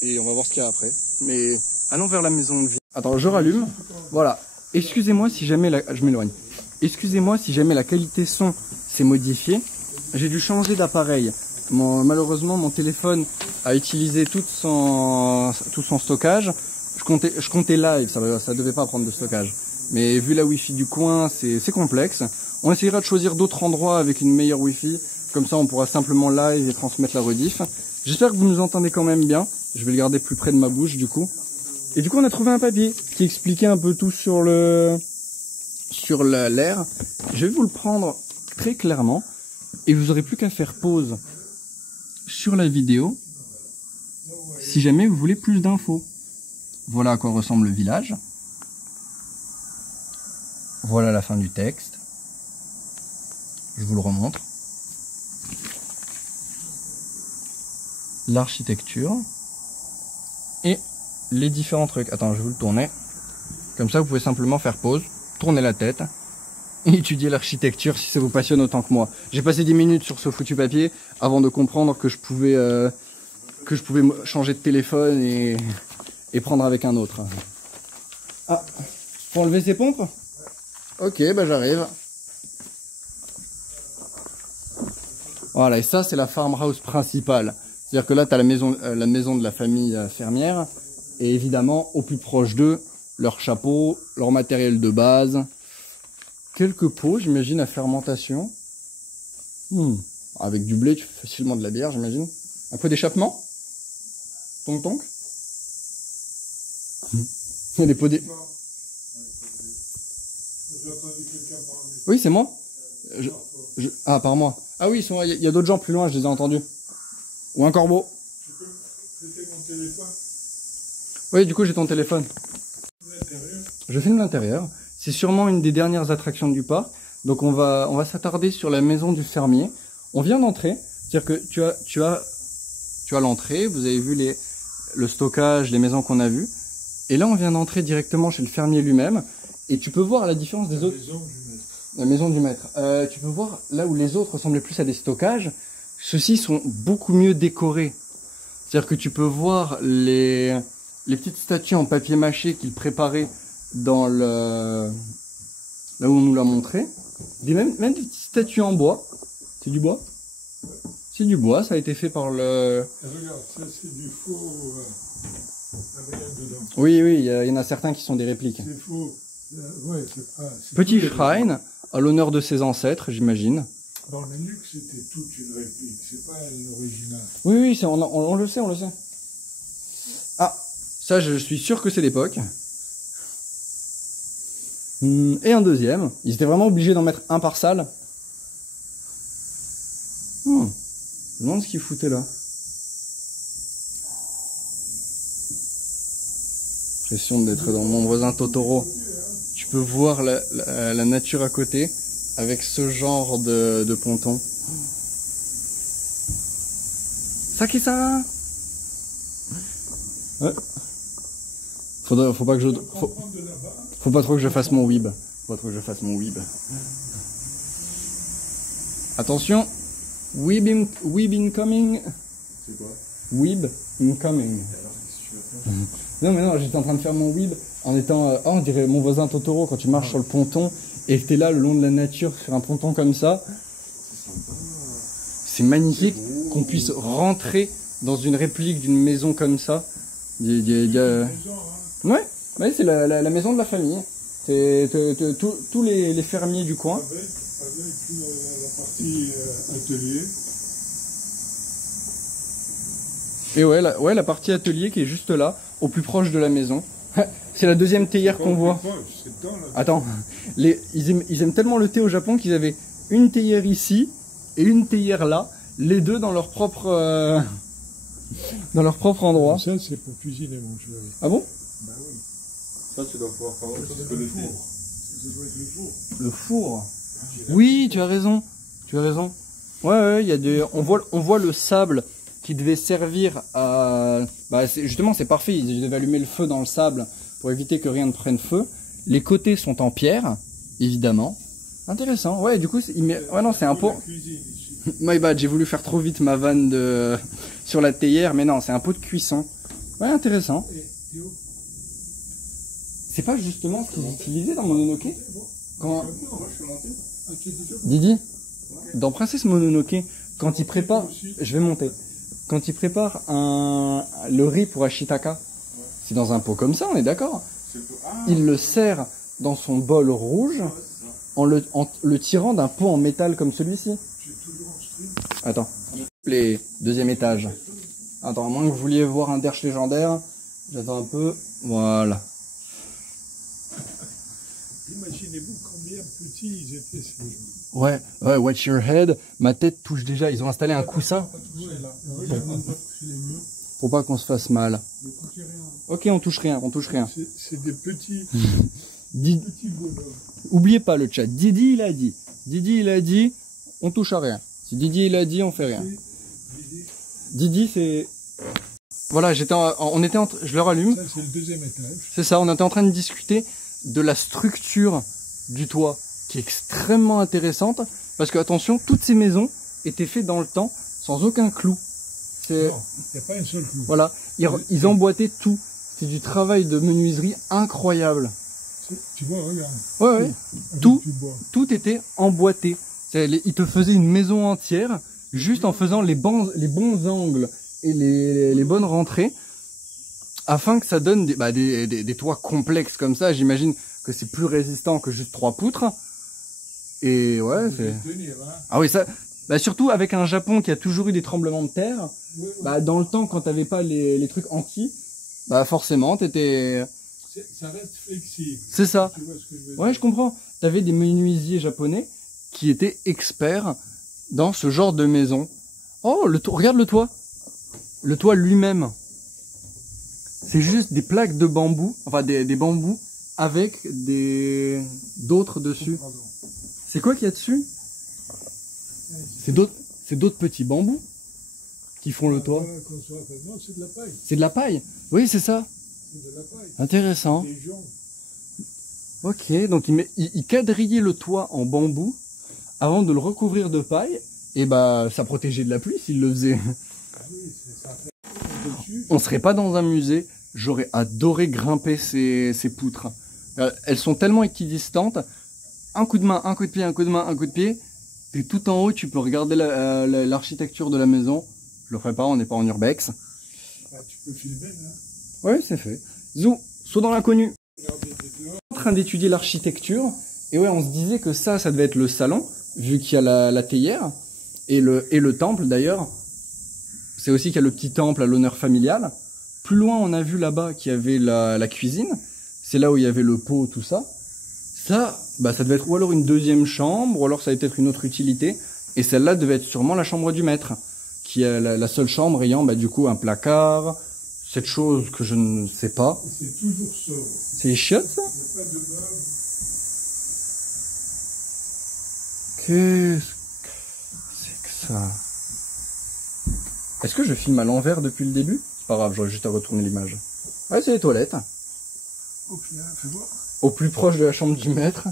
Et on va voir ce qu'il y a après. Mais allons vers la maison de vie. Attends, je rallume. Voilà. Excusez-moi si jamais je m'éloigne. Excusez-moi si jamais la qualité son s'est modifiée. J'ai dû changer d'appareil. Malheureusement, mon téléphone a utilisé tout son stockage. Je comptais live, ça devait pas prendre de stockage. Mais vu la Wi-Fi du coin, c'est complexe. On essaiera de choisir d'autres endroits avec une meilleure Wi-Fi. Comme ça, on pourra simplement live et transmettre la rediff. J'espère que vous nous entendez quand même bien. Je vais le garder plus près de ma bouche, du coup. Et du coup, on a trouvé un papier qui expliquait un peu tout sur l'air. Je vais vous le prendre très clairement. Et vous n'aurez plus qu'à faire pause sur la vidéo si jamais vous voulez plus d'infos. Voilà à quoi ressemble le village. Voilà la fin du texte. Je vous le remontre. L'architecture. Et les différents trucs. Attends, je vais vous le tourner. Comme ça, vous pouvez simplement faire pause, tourner la tête et étudier l'architecture si ça vous passionne autant que moi. J'ai passé 10 minutes sur ce foutu papier avant de comprendre que je pouvais changer de téléphone et prendre avec un autre. Ah, pour enlever ces pompes? Ok, bah j'arrive. Voilà, et ça c'est la farmhouse principale. C'est-à-dire que là tu as la maison de la famille fermière. Et évidemment, au plus proche d'eux, leur chapeau, leur matériel de base. Quelques pots, j'imagine, à fermentation. Avec du blé, tu fais facilement de la bière, j'imagine. Un peu d'échappement. Tonk tonk. Il y a des pots Oui, c'est moi. Ah, par moi. Ah oui, il y a d'autres gens plus loin, je les ai entendus. Ou un corbeau. Tu peux prêter mon téléphone? Oui, du coup, j'ai ton téléphone. À l'intérieur. Je filme l'intérieur. C'est sûrement une des dernières attractions du parc. Donc on va s'attarder sur la maison du fermier. On vient d'entrer. C'est-à-dire que tu as l'entrée, vous avez vu le stockage, les maisons qu'on a vues. Et là, on vient d'entrer directement chez le fermier lui-même. Et tu peux voir la différence des autres. La maison du maître. Tu peux voir là où les autres ressemblaient plus à des stockages. Ceux-ci sont beaucoup mieux décorés. C'est-à-dire que tu peux voir les petites statues en papier mâché qu'il préparait dans là où on nous l'a montré. Même des petites statues en bois. C'est du bois? C'est du bois, ça a été fait par le... Regarde, ça c'est du faux... rien dedans. Oui, il y en a certains qui sont des répliques. C'est faux. Ouais, Petit shrine, à l'honneur de ses ancêtres, j'imagine. Dans le nuque, c'était toute une réplique, c'est pas l'original. Oui, on le sait, on le sait. Ah, ça je suis sûr que c'est l'époque. Et un deuxième. Ils étaient vraiment obligés d'en mettre un par salle. Je me demande ce qu'ils foutaient là. Impression d'être dans Mon voisin Totoro. Tu peux voir la nature à côté avec ce genre de ponton. Saki-san! Ouais. Faut pas que je... Faut pas trop que je fasse mon weeb. Faut pas trop que je fasse mon weeb. Attention! Weeb incoming. C'est quoi? Weeb incoming. Non mais non, j'étais en train de faire mon weeb en étant... on dirait Mon voisin Totoro quand tu marches sur le ponton et que t'es là le long de la nature sur un ponton comme ça. C'est magnifique qu'on puisse rentrer dans une réplique d'une maison comme ça. Ouais, c'est la maison de la famille. C'est tous les fermiers du coin. Avec la partie atelier. Et ouais, la partie atelier qui est juste là, au plus proche de la maison. C'est la deuxième théière qu'on voit. Attends, ils aiment tellement le thé au Japon qu'ils avaient une théière ici et une théière là, les deux dans leur propre endroit. Ça c'est pour cuisiner mon chéri. Ah bon? Bah oui. Ça tu dois pouvoir faire autre chose que le thé. Ça doit être le four. Le four. Oui, tu as raison. Ouais, il y a on voit le sable qui devait servir à... justement, c'est parfait. Ils devaient allumer le feu dans le sable pour éviter que rien ne prenne feu. Les côtés sont en pierre, évidemment. Intéressant. Ouais, du coup, ouais, non, c'est un pot... My bad, j'ai voulu faire trop vite ma vanne sur la théière, mais non, c'est un pot de cuisson. Ouais, intéressant. C'est pas justement ce qu'ils utilisaient dans Mononoke? Quand... Didi, dans Princesse Mononoke, quand il prépare... Je vais monter. Quand il prépare le riz pour Ashitaka, c'est dans un pot comme ça, on est d'accord? Il le sert dans son bol rouge en le tirant d'un pot en métal comme celui-ci. Attends. Les deuxième étage. Attends, à moins que vous vouliez voir un derche légendaire. J'attends un peu. Voilà. Imaginez-vous combien petits ils étaient ces gens. Ouais, watch your head. Ma tête touche déjà. Ils ont installé un coussin. Pour pas qu'on se fasse mal. Ok, on touche rien. C'est des petits, petits bonhommes. Oubliez pas le chat. Didi il a dit, on touche à rien. Si Didi il a dit, on fait rien. Didi c'est... Voilà, je le rallume. Ça c'est le deuxième étage. C'est ça, on était en train de discuter de la structure du toit, qui est extrêmement intéressante, parce que attention, toutes ces maisons étaient faites dans le temps, sans aucun clou. Non, il n'y a pas une seule clou. Voilà, ils emboîtaient tout. C'est du travail de menuiserie incroyable. Tu vois, regarde. Ouais. Tout était emboîté. Ils te faisaient une maison entière, juste en faisant les bons angles et les bonnes rentrées, afin que ça donne des toits complexes comme ça. J'imagine que c'est plus résistant que juste 3 poutres. Et ouais, c'est... Ah oui, ça... surtout avec un Japon qui a toujours eu des tremblements de terre, dans le temps, quand t'avais pas les trucs anti, forcément, t'étais... Ça reste flexible. C'est ça. Tu vois ce que je veux Ouais, dire. je comprends. T'avais des menuisiers japonais qui étaient experts dans ce genre de maison. Oh, regarde le toit. Le toit lui-même. C'est juste des plaques de bambou, enfin des bambous avec d'autres dessus. C'est quoi qu'il y a dessus? C'est d'autres petits bambous qui font le toit. Non, c'est de la paille. C'est de la paille? Oui, c'est ça. C'est de la paille. Intéressant. Des joncs. Ok, donc il quadrillait le toit en bambou avant de le recouvrir de paille. Et bah, ça protégeait de la pluie s'il le faisait. Ah oui, c'est ça. Dessus, On serait pas dans un musée. J'aurais adoré grimper ces poutres. Elles sont tellement équidistantes. Un coup de main, un coup de pied, un coup de main, un coup de pied. T'es tout en haut, tu peux regarder l'architecture de la maison. Je le ferai pas, on n'est pas en urbex. bah, tu peux filmer, là. Ouais, c'est fait. Zou, saut dans l'inconnu. Regardez des dehors. En train d'étudier l'architecture. Et ouais, on se disait que ça devait être le salon, vu qu'il y a la théière. Et le temple, d'ailleurs. C'est aussi qu'il y a le petit temple à l'honneur familial. Plus loin, on a vu là-bas qu'il y avait la cuisine. C'est là où il y avait le pot, tout ça. Ça, bah, ça devait être ou alors une deuxième chambre, ou alors ça devait être une autre utilité. Et celle-là devait être sûrement la chambre du maître, qui est la seule chambre ayant, bah, du coup, un placard, cette chose que je ne sais pas. Et c'est toujours sobre. C'est les chiottes, ça? Il n'y a pas de meubles. Qu'est-ce que c'est que ça? Est-ce que je filme à l'envers depuis le début? C'est pas grave, j'aurais juste à retourner l'image. Ouais, c'est les toilettes. Oh, putain, fais voir. Au plus proche de la chambre du maître.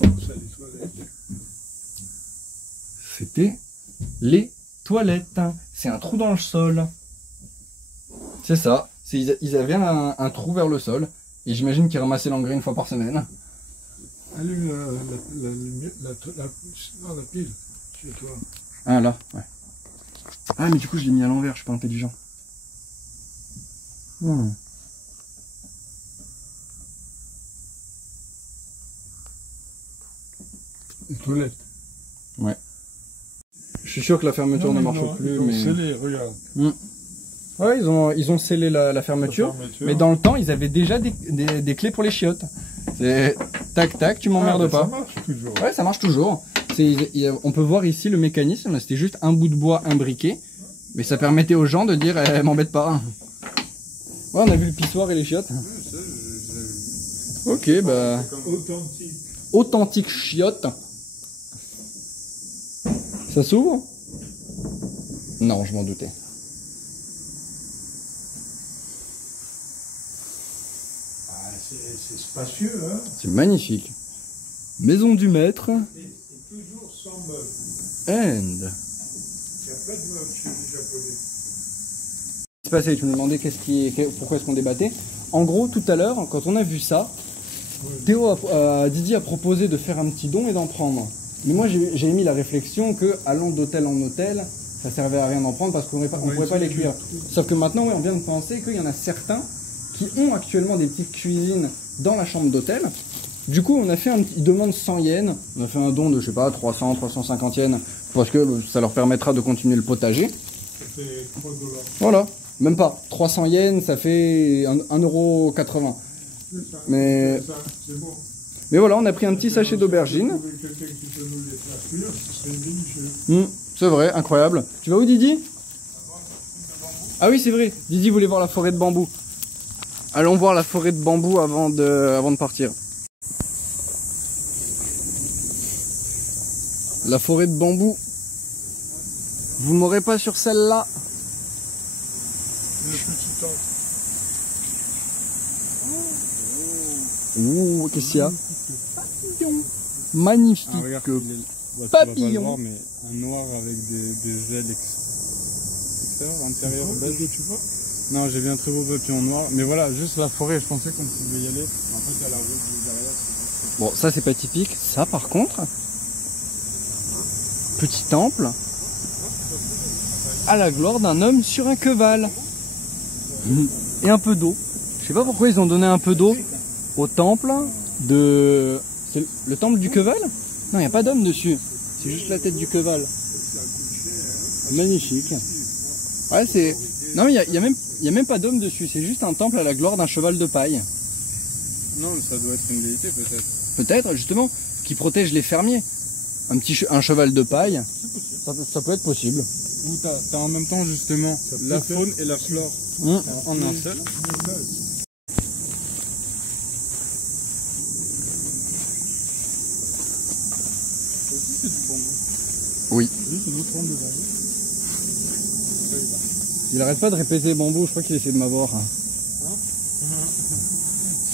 Ça, les toilettes. C'était les toilettes. C'est un trou dans le sol. C'est ça. Ils avaient un trou vers le sol. Et j'imagine qu'ils ramassaient l'engrais une fois par semaine. Allume la pile chez toi. Ah là, ouais. Ah mais du coup je l'ai mis à l'envers, je suis pas intelligent. Les toilettes. Ouais. Je suis sûr que la fermeture ne marche plus, mais... Scellé, regarde. Ouais, ils ont scellé la fermeture, mais dans le temps, ils avaient déjà des clés pour les chiottes. C'est tac tac, tu m'emmerdes pas. Ça marche toujours. Ouais, ça marche toujours. On peut voir ici le mécanisme, c'était juste un bout de bois imbriqué, mais ça permettait aux gens de dire eh, m'embête pas. Ouais, on a vu le pissoir et les chiottes. Ouais, ça, je l'ai vu. Ok, bah... Authentique. Authentique chiotte. Ça s'ouvre? Non, je m'en doutais. Ah, c'est spacieux, hein. C'est magnifique. Maison du maître. Et toujours sans meubles. And. Il n'y a pas de meubles chez les Japonais. Qu'est-ce qui se passait? Tu me demandais pourquoi est-ce qu'on débattait. En gros, tout à l'heure, quand on a vu ça, Didier a proposé de faire un petit don et d'en prendre. Mais moi, j'ai émis la réflexion que, allant d'hôtel en hôtel, ça servait à rien d'en prendre parce qu'on ne pourrait pas les cuire. Sauf que maintenant, on vient de penser qu'il y en a certains qui ont actuellement des petites cuisines dans la chambre d'hôtel. Du coup, on a fait ils demandent 100 yens. On a fait un don de, je sais pas, 300, 350 yens parce que ça leur permettra de continuer le potager. Ça fait 3 $. Voilà. Même pas. 300 yens, ça fait 1,80 €. Mais... c'est bon. Mais voilà, on a pris un petit sachet d'aubergine. Quelqu'un qui peut nous les faire cuire, ce serait délicieux. C'est vrai, incroyable. Tu vas où, Didi? Ah oui, c'est vrai. Didi voulait voir la forêt de bambou. Allons voir la forêt de bambou avant de partir. La forêt de bambou. Vous m'aurez pas sur celle-là. Le petit temps. Ouh, qu'est-ce qu'il y a? Papillon. Magnifique. Ah, regarde, papillon. Tu vas pas le voir, mais un noir avec des ailes extérieures, intérieures, beige. Tu vois? Non, j'ai vu un très beau papillon noir. Mais voilà, juste la forêt, je pensais qu'on pouvait y aller. En fait, il y a la route derrière. Bon, ça c'est pas typique. Ça par contre, petit temple à la gloire d'un homme sur un cheval. Et un peu d'eau. Je sais pas pourquoi ils ont donné un peu d'eau au temple de... C'est le temple du cheval? Non, il n'y a pas d'homme dessus. C'est juste la tête du cheval. Magnifique. Ouais, c'est... Non, il y a même pas d'homme dessus. C'est juste un temple à la gloire d'un cheval de paille. Non, mais ça doit être une déité peut-être. Peut-être, justement, qui protège les fermiers. Un cheval de paille, ça peut être possible. Ou t'as en même temps justement la faune et la flore en un seul. aussi c'est du bambou. Oui. Oui, c'est une autre forme de bambou. Il arrête pas de répéter bambou, je crois qu'il essaie de m'avoir.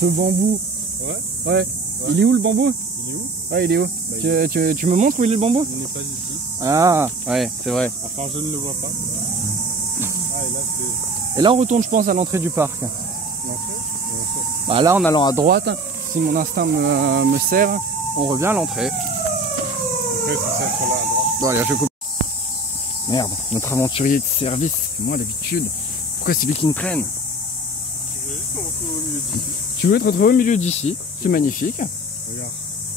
Ce bambou. Ouais. Ouais. Il est où le bambou? Il est où? Ouais, il est où? Bah, Tu me montres où il est le bambou? Il n'est pas ici. Ah, ouais, c'est vrai. Enfin, je ne le vois pas. Ah, et là, c'est Et là, on retourne, je pense, à l'entrée du parc. l'entrée. Bah là, en allant à droite, si mon instinct me sert, on revient à l'entrée. Après, c'est ça sur là à droite. Bon, allez, je coupe. Merde, notre aventurier de service, c'est moi d'habitude. Pourquoi c'est lui qui me traîne? Je vais juste me retrouver au milieu d'ici. Tu veux te retrouver au milieu d'ici? C'est magnifique. Regarde.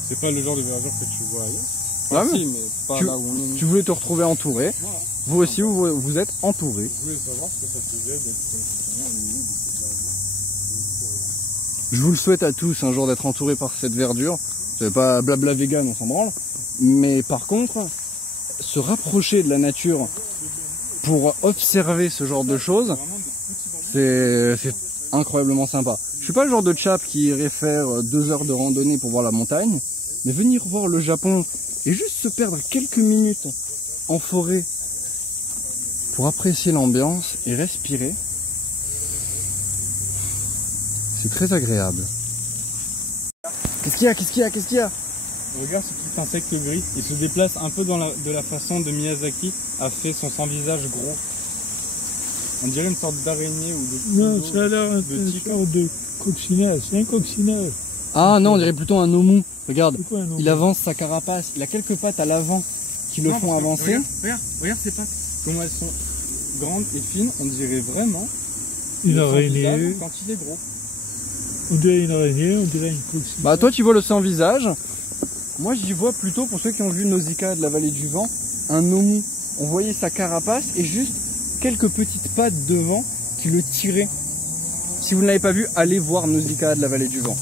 C'est pas le genre de verdure que tu vois ailleurs. Ouais, Enfin, mais si, mais pas tu- là où on est. Tu voulais te retrouver entouré. Voilà. Vous aussi, vous êtes entouré. Je voulais savoir ce que ça faisait d'être effectivement au milieu de cette verdure. Je vous le souhaite à tous un jour d'être entouré par cette verdure. C'est pas blabla vegan, on s'en branle. Mais par contre, se rapprocher de la nature pour observer ce genre de choses, Vraiment des petits bambous. c'est incroyablement sympa. Je suis pas le genre de chap qui irait faire 2 heures de randonnée pour voir la montagne, mais venir voir le Japon et juste se perdre quelques minutes en forêt pour apprécier l'ambiance et respirer, c'est très agréable. Qu'est-ce qu'il y a? Qu'est-ce qu'il y a? Qu'est-ce qu'il y a? Regarde ce petit insecte gris. Il se déplace un peu de la façon de Miyazaki a fait son sans visage gros. On dirait une sorte d'araignée ou de Non, ciseau, ça a l'air de une tigre. sorte de coccinelle. C'est un coccinelle. Ah non, on dirait plutôt un omu. Regarde, C'est quoi un nom? il avance sa carapace. Il a quelques pattes à l'avant qui le Non, font parce que avancer. Regarde ses pattes. Comment elles sont grandes et fines. On dirait vraiment Une le sans araignée. visage quand il est gros. On dirait une araignée, on dirait une coccinelle. Bah toi tu vois le sans visage. Moi j'y vois plutôt, pour ceux qui ont vu Nausicaa de la vallée du vent, un omu. On voyait sa carapace et juste quelques petites pattes devant qui le tiraient. Si vous ne l'avez pas vu, allez voir Nausicaa de la vallée du vent.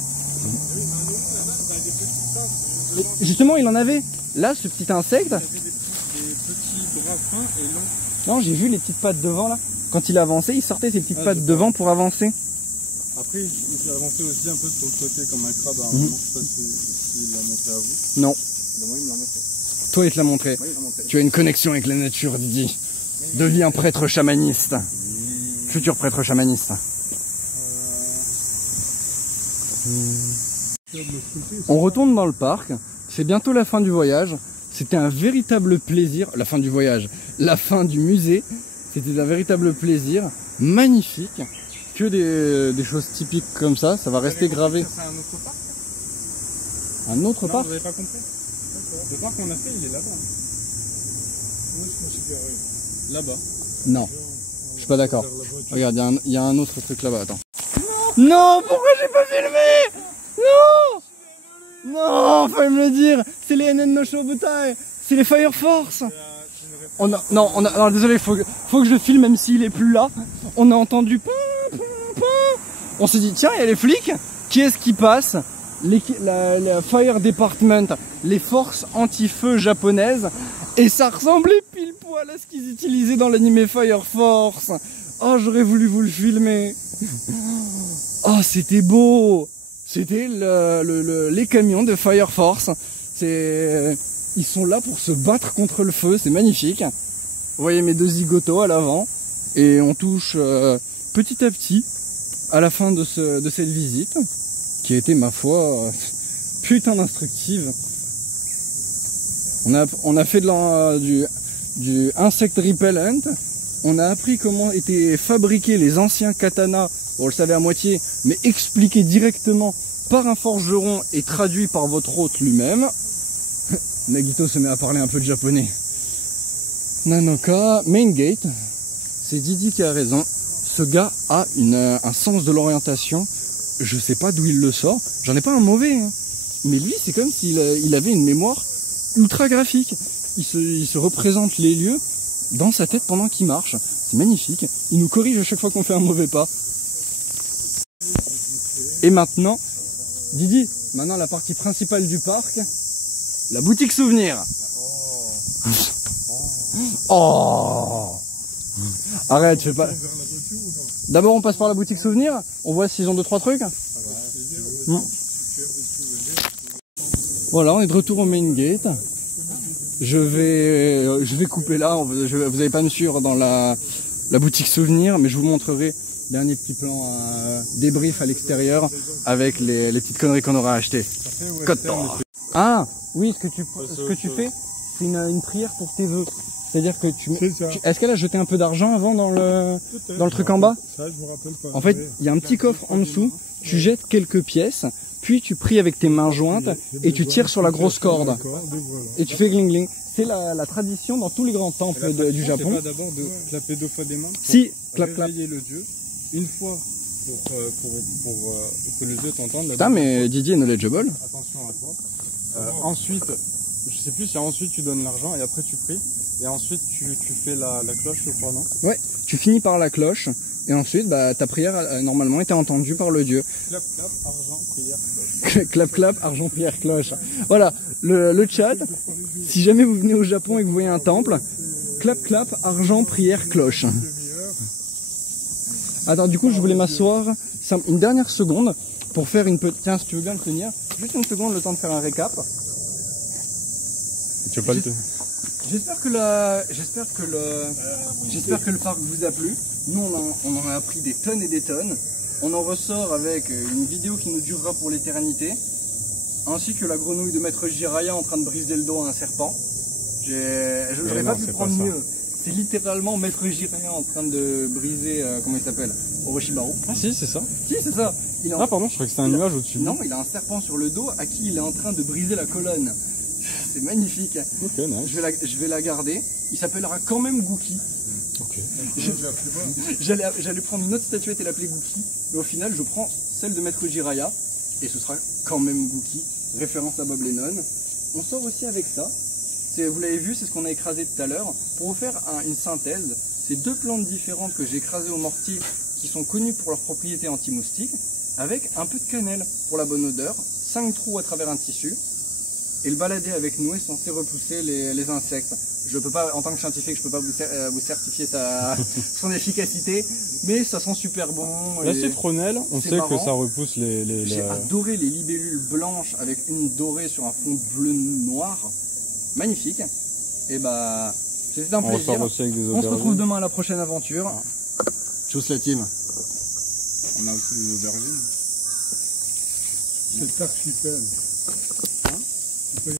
Et justement il en avait. Là ce petit insecte. Il avait des petits bras fins et longs. Non, j'ai vu les petites pattes devant là. Quand il avançait, il sortait ses petites Ah, pattes j'ai devant pour avancer. Après, il s'est avancé aussi un peu sur le côté comme un crabe à un moment. Je sais pas s'il l'a montré à vous. Non, Ben, moi, il me l'a montré. toi il te l'a montré. Moi, il l'a montré. Tu as une connexion avec la nature, Didi. Deviens prêtre chamaniste. Futur prêtre chamaniste. On retourne dans le parc. C'est bientôt la fin du voyage. C'était un véritable plaisir. La fin du voyage. La fin du musée. C'était un véritable plaisir. Magnifique. Que des choses typiques comme ça. Ça va rester gravé. C'est un autre parc? Un autre Non, parc. vous n'avez pas compris? Le parc qu'on a fait, il est là-bas. Où est-ce qu'on s'est garé? Là-bas. Non, je suis pas d'accord. Vers la voiture. Regarde, il y a un autre truc là-bas. Attends. Non, pourquoi j'ai pas filmé? Non! Non, fallait me le dire. C'est les NN no Shobutai. C'est les Fire Force. Non, désolé, faut que je filme même s'il est plus là. On a entendu pam, pam, pam. On s'est dit, tiens, il y a les flics. Qui est-ce qui passe? La Fire Department, les forces anti-feu japonaises. Et ça ressemblait pile poil à ce qu'ils utilisaient dans l'anime Fire Force. Oh, j'aurais voulu vous le filmer. Oh, c'était beau. C'était les camions de Fire Force. Ils sont là pour se battre contre le feu, c'est magnifique. Vous voyez mes 2 zigotos à l'avant. Et on touche petit à petit à la fin de cette visite, qui a été, ma foi, putain d'instructive. On a fait du insect repellent. On a appris comment étaient fabriqués les anciens katanas. On le savait à moitié, mais expliqué directement par un forgeron et traduit par votre hôte lui-même. Nagito se met à parler un peu de japonais. Nanoka, main gate. C'est Didi qui a raison. Ce gars a un sens de l'orientation. Je sais pas d'où il le sort. J'en ai pas un mauvais. Hein. Mais lui, c'est comme s'il avait une mémoire ultra graphique. Il se représente les lieux dans sa tête pendant qu'il marche. C'est magnifique. Il nous corrige à chaque fois qu'on fait un mauvais pas. Et maintenant, Didi, maintenant la partie principale du parc, la boutique souvenir. Oh. Arrête, je fais pas. D'abord on passe par la boutique souvenir, on voit s'ils ont 2-3 trucs. Voilà, on est de retour au main gate. je vais couper là. Vous n'allez pas me suivre dans la boutique souvenir, mais je vous montrerai dernier petit plan débrief à l'extérieur avec les petites conneries qu'on aura achetées. Ah oui, ce que tu fais, c'est une prière pour tes vœux. C'est-à-dire que est-ce qu'elle a jeté un peu d'argent avant dans le truc en bas? Ça, je me rappelle pas. En fait, il y a un petit coffre en dessous. Tu jettes quelques pièces, puis tu pries avec tes mains jointes et tu tires sur la grosse corde. Et tu fais gling gling. C'est la tradition dans tous les grands temples du Japon. C'est pas d'abord de clapper 2 fois des mains pour Si, clap clap. réveiller le dieu, une fois pour que le dieu t'entende. Putain, mais Didier est knowledgeable. Attention à toi. Ensuite, je sais plus si ensuite tu donnes l'argent et après tu pries. Et ensuite tu fais la cloche, je crois, non? Ouais, tu finis par la cloche. Et ensuite, bah, ta prière, normalement, était entendue par le dieu. Clap, clap, argent, prière, cloche. Clap, clap, argent, prière, cloche. Voilà, le chat, si jamais vous venez au Japon et que vous voyez un temple, clap, clap, argent, prière, cloche. Attends, du coup, je voulais m'asseoir une dernière seconde pour faire une petite... Tiens, si tu veux bien le tenir, juste une seconde, le temps de faire un récap. Tu veux pas le tenir? J'espère que le parc vous a plu. Nous, on en a appris des tonnes et des tonnes. On en ressort avec une vidéo qui nous durera pour l'éternité, ainsi que la grenouille de Maître Jiraiya en train de briser le dos à un serpent. J'aurais pas pu prendre mieux. C'est littéralement Maître Jiraiya en train de briser, comment il s'appelle, Orochimaru. Ah si, c'est ça. Si, c'est ça. Ah pardon, je croyais que c'était un nuage au-dessus. Non, il a un serpent sur le dos à qui il est en train de briser la colonne. C'est magnifique. Ok, nice. Je vais la garder. Il s'appellera quand même Gookie. Ok. J'allais prendre une autre statuette et l'appeler Gookie, mais au final je prends celle de Maître Jiraiya et ce sera quand même Gookie, référence à Bob Lennon. On sort aussi avec ça. Vous l'avez vu, c'est ce qu'on a écrasé tout à l'heure. Pour vous faire une synthèse, c'est 2 plantes différentes que j'ai écrasées au mortier qui sont connues pour leurs propriétés anti-moustiques, avec un peu de cannelle pour la bonne odeur, 5 trous à travers un tissu. Et le balader avec nous est censé repousser les insectes. Je peux pas, en tant que scientifique, je peux pas vous certifier son efficacité, mais ça sent super bon. La citronnelle, on sait que ça repousse les... J'ai adoré les libellules blanches avec une dorée sur un fond bleu-noir. Magnifique. Et bah, c'était un plaisir. On se retrouve demain à la prochaine aventure. Tchuss la team. On a aussi des aubergines. C'est archipel.